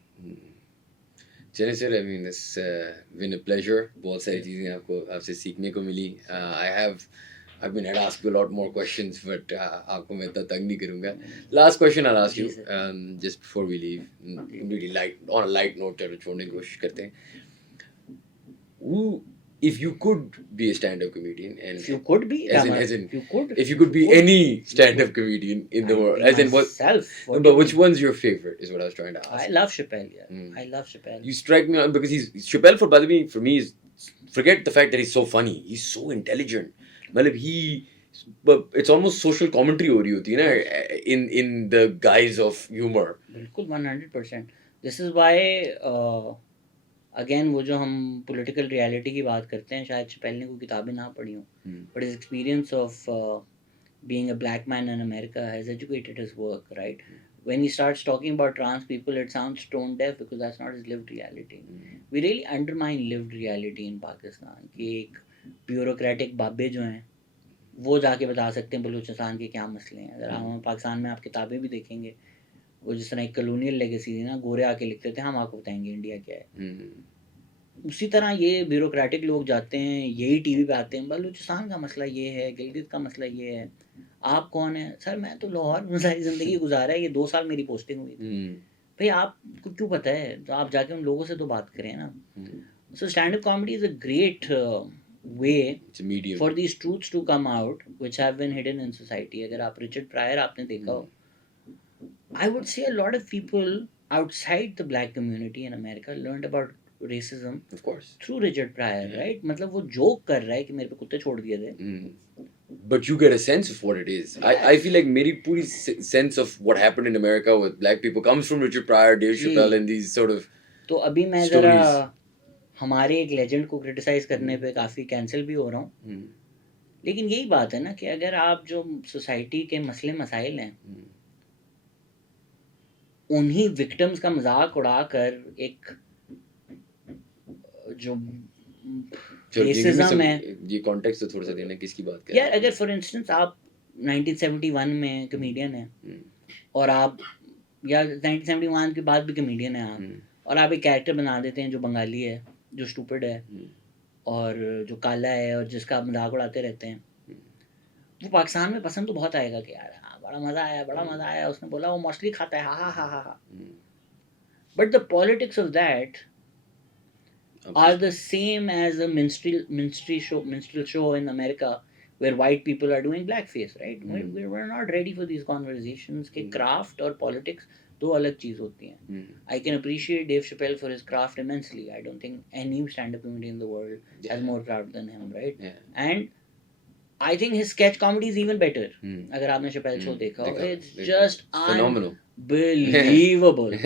चलिए sir, I mean it's been a pleasure. बहुत सारी चीज़ें आपको आपसे सीखने को मिली. I've been had to ask you a lot more questions, but आपको मैं इतना तंग नहीं करूँगा. Last question I'll ask you, just before we leave, really light on a light note चलो छोड़ने की कोशिश करते हैं. If you could be a stand-up comedian, and If you could be, as in if you could be could. any stand-up comedian in the world, as in what? Myself, But which one's your favorite? Is what I was trying to ask. I love Chappelle. Yeah, I love Chappelle. You strike me on because Chappelle for me is, forget the fact that he's so funny. He's so intelligent. मतलब but it's almost social commentary हो रही होती है ना, in the guise of humor. बिल्कुल 100%. This is why अगेन वो जो हम पॉलिटिकल रियलिटी की बात करते हैं, शायद चैपल ने कोई किताबें ना पढ़ी हों, but his experience of being a black man in America has educated his work, right? When he starts talking about trans people, it sounds tone deaf because that's not his lived reality. We really undermine lived reality in Pakistan कि एक ब्यूरोक्रेटिक बाबे जो हैं वो जाके बता सकते हैं बलूचिस्तान के क्या मसले हैं. अगर हम पाकिस्तान में आप किताबें भी देखेंगे, वो जिस तरह एक कलोनियल लेगेसी थी ना, गोरे आके लिखते थे हम आपको बताएंगे इंडिया क्या है, उसी तरह ये ब्यूरोक्रेटिक लोग जाते हैं, यही टीवी पे आते हैं, बलूचिस्तान का मसला ये है, गिलगित का मसला ये है, आप कौन है? सर मैं तो लाहौर में सारी ज़िंदगी गुजारा है, ये 2 साल मेरी पोस्टिंग हुई थी. भाई आपको क्यों पता है? तो आप जाके उन लोगों से तो बात करें ना. So stand up comedy is a great way for these truths to come out which have been hidden in society. अगर आप रिचर्ड प्रायर आपने देखा हो, I would say a lot of people outside the black community in America learned about racism, of course, through Richard Pryor, right? मतलब वो joke कर रहा है कि मेरे पे कुत्ते छोड़ दिए थे. But you get a sense of what it is. Yes. I feel like मेरी पूरी sense of what happened in America with black people comes from Richard Pryor, Dave Chappelle, and these sort of तो अभी मैं ज़रा हमारे एक लेजेंड को क्रिटिसाइज करने पे काफ़ी कैंसिल भी हो रहा हूँ, लेकिन यही बात है ना कि अगर आप जो सोसाइटी के मसले मसाइल हैं उन्हीं विक्टिम्स का मजाक उड़ाकर एक जो रेसिज्म है, ये कॉन्टेक्स्ट तो थोड़ा सा देना किसकी बात कर रहे हैं. यार अगर फॉर इंस्टेंस आप 1971 में कमेडियन हैं और आप या 1971 के बाद भी कमेडियन हैं आप, और आप एक कैरेक्टर बना देते हैं जो बंगाली है, जो स्टूपिड है और जो काला है और जिसका आप मजाक उड़ाते रहते हैं, वो पाकिस्तान में पसंद तो बहुत आएगा कि यार बड़ा मज़ा आया, उसने बोला वो मछली खाता है, हा हा हा हा. But the politics of that are the same as a minstrel show in America where white people are doing blackface, right? We're not ready for these conversations कि craft और politics दो अलग चीज़ होती हैं. I can appreciate Dave Chappelle for his craft immensely. I don't think any stand-up comedian in the world has more craft than him, right? And I think his sketch comedy is even better. अगर आपने Chappelle show देखा हो, it's just phenomenal, unbelievable.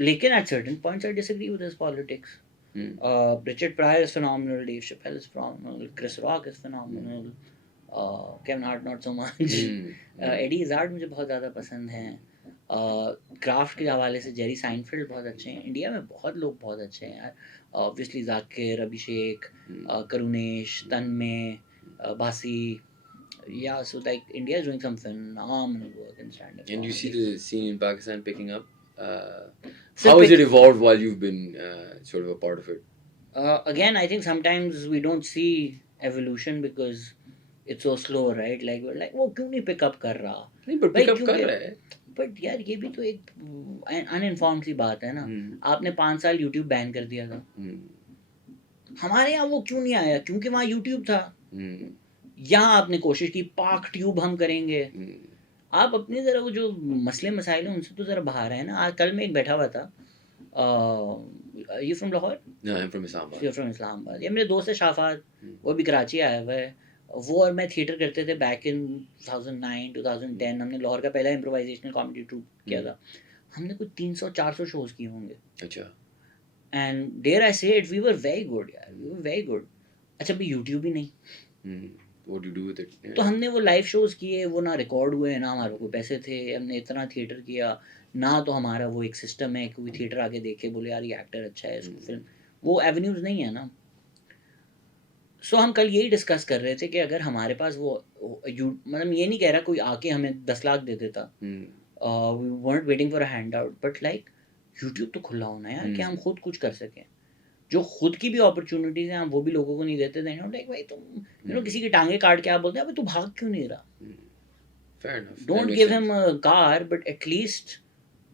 लेकिन at certain points I disagree with his politics. Richard Pryor is phenomenal, Dave Chappelle is phenomenal, Chris Rock is phenomenal, Kevin Hart not so much. Eddie Izzard मुझे बहुत ज़्यादा पसंद हैं. क्राफ्ट के हवाले से जेरी साइनफील्ड बहुत अच्छे हैं. इंडिया में बहुत लोग बहुत अच्छे हैं यार. ऑब्वियसली जाकिर, अभिषेक, करुणेश, तन्मय, बासी. Yeah, so like India is doing some phenomenal work in stand-up. And you see the scene in Pakistan picking up. How has it evolved while you've been sort of a part of it? Again, I think sometimes we don't see evolution because it's so slow, right? Like we're like, वो क्यों नहीं pick up कर रहा? नहीं, but pick up कर रहा है. But यार ये भी तो एक uninformed सी बात है ना. आपने 5 साल YouTube बैन कर दिया था. हमारे यहाँ वो क्यों नहीं आया? क्योंकि वहाँ YouTube था. यहाँ आपने कोशिश की पाक ट्यूब हम करेंगे. आप अपने ज़रा वो जो मसले मसाइल हैं उनसे तो ज़रा बाहर है ना. आज कल में एक बैठा हुआ था. You from Lahore? No, I'm from Islamabad. You're from Islamabad. ये मेरे दोस्त है शाफात, वो भी कराची आया हुआ है. वो और मैं थिएटर करते थे बैक इन 2009 2010. हमने लाहौर का पहला इम्प्रोवाइजेशनल कॉमेडी ट्रूप किया था. हमने कुछ 300-400 शोज़ किए होंगे. अच्छा. And dare I say it, we were very good यार, वी वर वेरी गुड. अच्छा अभी यूट्यूब ही नहीं, What do you do with it? तो हमने वो लाइव शोज किए, वो ना रिकॉर्ड हुए, ना हमारे को पैसे थे, हमने इतना थिएटर किया ना, तो हमारा वो एक सिस्टम है, कोई थिएटर आके देखे बोले यार ये एक्टर अच्छा है, इसको फिल्म, वो एवेन्यूज नहीं है ना. सो हम कल यही डिस्कस कर रहे थे कि अगर हमारे पास वो मतलब ये नहीं कह रहा कोई आके हमें 10 लाख दे देता, we weren't waiting for a hand out, but like YouTube तो खुला होना यार कि हम खुद कुछ कर सकें. जो खुद की भी अपॉर्चुनिटीज हैं हम वो भी लोगों को नहीं देते थे. लाइक भाई तुम किसी की टांगे काट के आप बोलते हैं अबे तू भाग क्यों नहीं रहा. Fair enough. That don't makes give sense. Him a car, but at least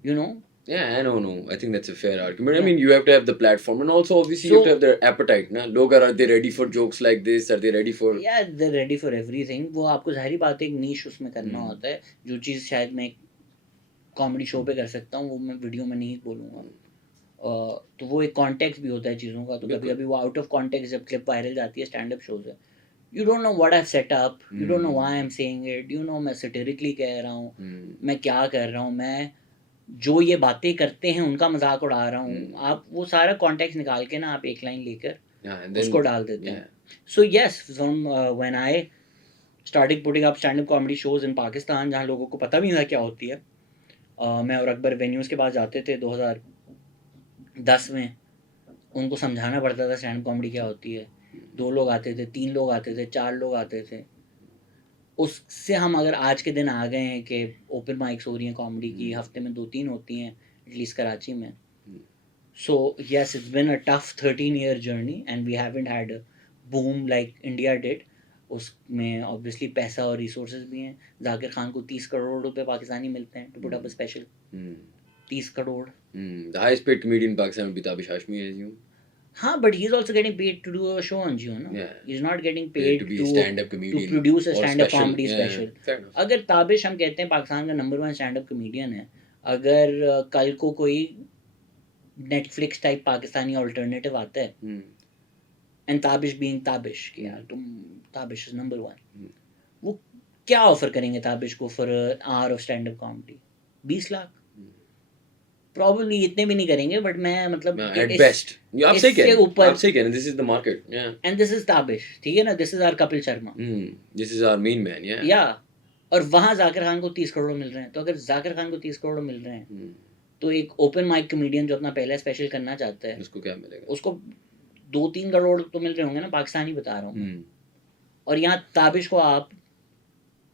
you know. Yeah, I know. I think that's a fair argument. I Yeah. mean, you have to have the platform, and also obviously you have to have their appetite. Na? Log are they ready for jokes like this? Are they ready for? Yeah, they're ready for everything. वो आपको जाहिर बात है एक नीश उसमें करना होता है. जो चीज़ शायद मैं कॉमेडी शो पे कर सकता हूँ वो मैं वीडियो में नहीं बोलूँगा. तो वो एक कॉन्टेक्स्ट भी होता है चीज़ों का. तो कभी कभी वो आउट ऑफ कॉन्टेक्स्ट जब क्लिप वायरल जाती है स्टैंड अप शोज है, you don't know what I have set up, you don't know why I am saying it, you know मैं सैटिरिकली कह रहा हूँ, मैं क्या कर रहा हूँ, मैं जो ये बातें करते हैं उनका मजाक उड़ा रहा हूँ. आप वो सारा कॉन्टेक्स्ट निकाल के ना आप एक लाइन लेकर उसको डाल देते हैं. So yes, from when I started putting up stand up comedy shows in Pakistan, जहाँ लोगों को पता भी नहीं था क्या होती है, मैं और अकबर वेन्यूज़ के पास जाते थे 2010 में. उनको समझाना पड़ता था स्टैंड अप कॉमेडी क्या होती है. 2 लोग आते थे, 3 लोग आते थे, 4 लोग आते थे. उससे हम अगर आज के दिन आ गए हैं कि ओपन माइक्स हो रही हैं कॉमेडी की, हफ्ते में 2-3 होती हैं एटलीस्ट कराची में. So yes, it's been a tough 13-year journey and we haven't had a boom like India did. उसमें ऑब्वियसली पैसा और रिसोर्सेज भी हैं. जाकिर खान को 30 करोड़ रुपए पाकिस्तानी मिलते हैं to put up a special. 30 crore. The highest paid comedian in Pakistan would be Tabish Hashmi, I assume. हाँ, but he's also getting paid to do a show on Jio, no? Yeah. He's not getting paid to be a stand-up comedian to produce a or stand-up special. comedy Yeah, special. fair enough. अगर ताबिश हम कहते हैं पाकिस्तान का नंबर 1 स्टैंड-अप कॉमेडियन है, अगर कल को कोई नेटफ्लिक्स टाइप पाकिस्तानी अल्टरनेटिव आता है एंड ताबिश बीइंग ताबिश कि यार तुम ताबिश इज नंबर 1, वो क्या ऑफर करेंगे ताबिश को for hour of stand up comedy? 20 lakh probably इतने भी नहीं करेंगे, बट मैं मतलब at best आप सही कह रहे हैं, this is the market. Yeah, and this is Tabish, ठीक है ना, this is our Kapil Sharma, this is our main man. Yeah, और वहाँ जाकिर खान को 30 करोड़ मिल रहे हैं. तो अगर जाकिर खान को 30 करोड़ मिल रहे हैं तो एक ओपन माइक कॉमेडियन जो अपना पहला स्पेशल करना चाहता है उसको क्या मिलेगा? उसको 2-3 करोड़ तो मिल रहे होंगे ना, पाकिस्तानी बता रहा हूँ. और यहाँ ताबिश को आप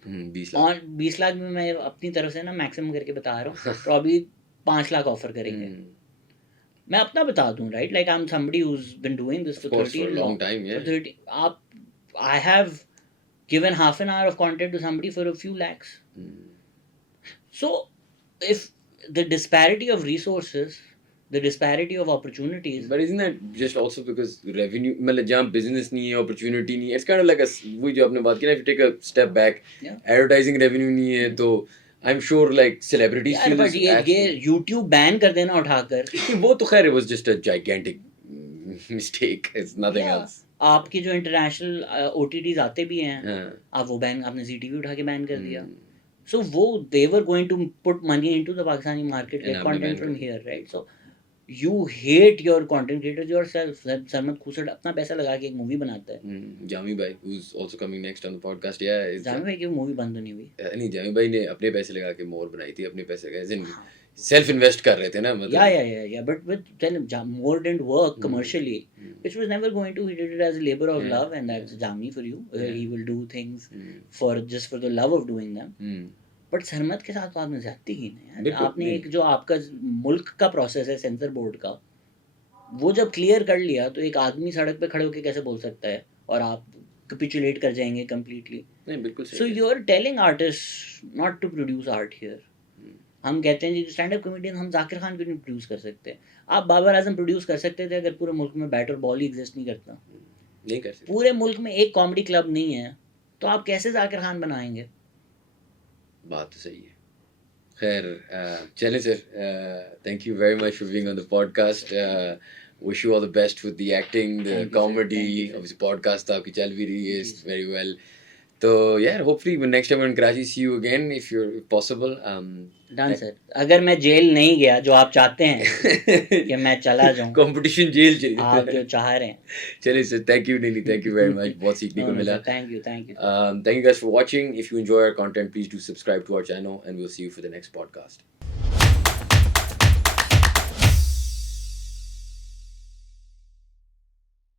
20 लाख में मैं अपनी तरफ से ना मैक्सिमम करके बता रहा हूँ, प्रॉब्ली 5 लाख ऑफर करेंगे. मैं अपना बता दूं, right, like I am somebody who has been doing this for 30 long time. आप I have given half an hour of content to somebody for a few lakhs. So if the disparity of resources, the disparity of opportunities, but isn't that just also because revenue, मतलब जहाँ business नहीं है, opportunity नहीं है, it's kind of like वही जो आपने बात की ना, if you take a step back, advertising revenue नहीं है तो I'm sure like celebrities feel but ये YouTube बैन कर देना उठाकर, वो तो खैर it was just a gigantic mistake, it's nothing else. आपके जो इंटरनेशनल OTTs आते भी हैं, आप वो बैन, आपने ZTV उठा के बैन कर दिया. So वो they were going to put money into the Pakistani market, get content from here, right? So you hate your content creators yourself. सरमत खुसड़ अपना पैसा लगा के एक मूवी बनाता है. जामी भाई who's also coming next on the podcast. Yeah, Jami भाई की मूवी बंद नहीं हुई. नहीं, जामी भाई ने अपने पैसे लगा के मोर बनाई थी, अपने पैसे का सेल्फ इन्वेस्ट कर रहे थे ना, मतलब yeah, but with then Moore didn't work commercially, which was never going to. He did it as a labor of love, and that's Jami for you. He will do things for just for the love of doing them. But Sarmad के साथ तो आपने ज्यादती की ना यार. आपने एक जो आपका मुल्क का प्रोसेस है सेंसर बोर्ड का, वो जब क्लियर कर लिया तो एक आदमी सड़क पे खड़े होकर कैसे बोल सकता है और आप कैपिचुलेट कर जाएंगे completely. So you are telling artist not to produce art here. हम कहते हैं जी स्टैंड अप कॉमेडियन हम जाकिर खान क्यों नहीं प्रोड्यूस कर सकते? आप बाबर आजम प्रोड्यूस कर सकते थे अगर पूरे मुल्क में बैट और बॉल ही एग्जिस्ट नहीं करता. नहीं कर सकते. पूरे मुल्क में एक कॉमेडी क्लब नहीं है तो आप कैसे जाकिर खान बनाएंगे? बात तो सही है. खैर चलें sir, thank you very much for being on the podcast. Wish you all the best with the acting, the comedy. Obviously podcast आपकी चल भी रही है वेरी वेल. तो यार hopefully when next time we're in Karachi, see you again if possible. Done sir, अगर मैं जेल नहीं गया जो आप चाहते हैं कि मैं चला जाऊं, कंपटीशन जेल आप चाहिए. जो चाह रहे हैं. चलिए sir, thank you Nili, thank you very much. बहुत सीखने को मिला. Thank you thank you. Thank you guys for watching. If you enjoy our content, please do subscribe to our channel, and we'll see you for the next podcast.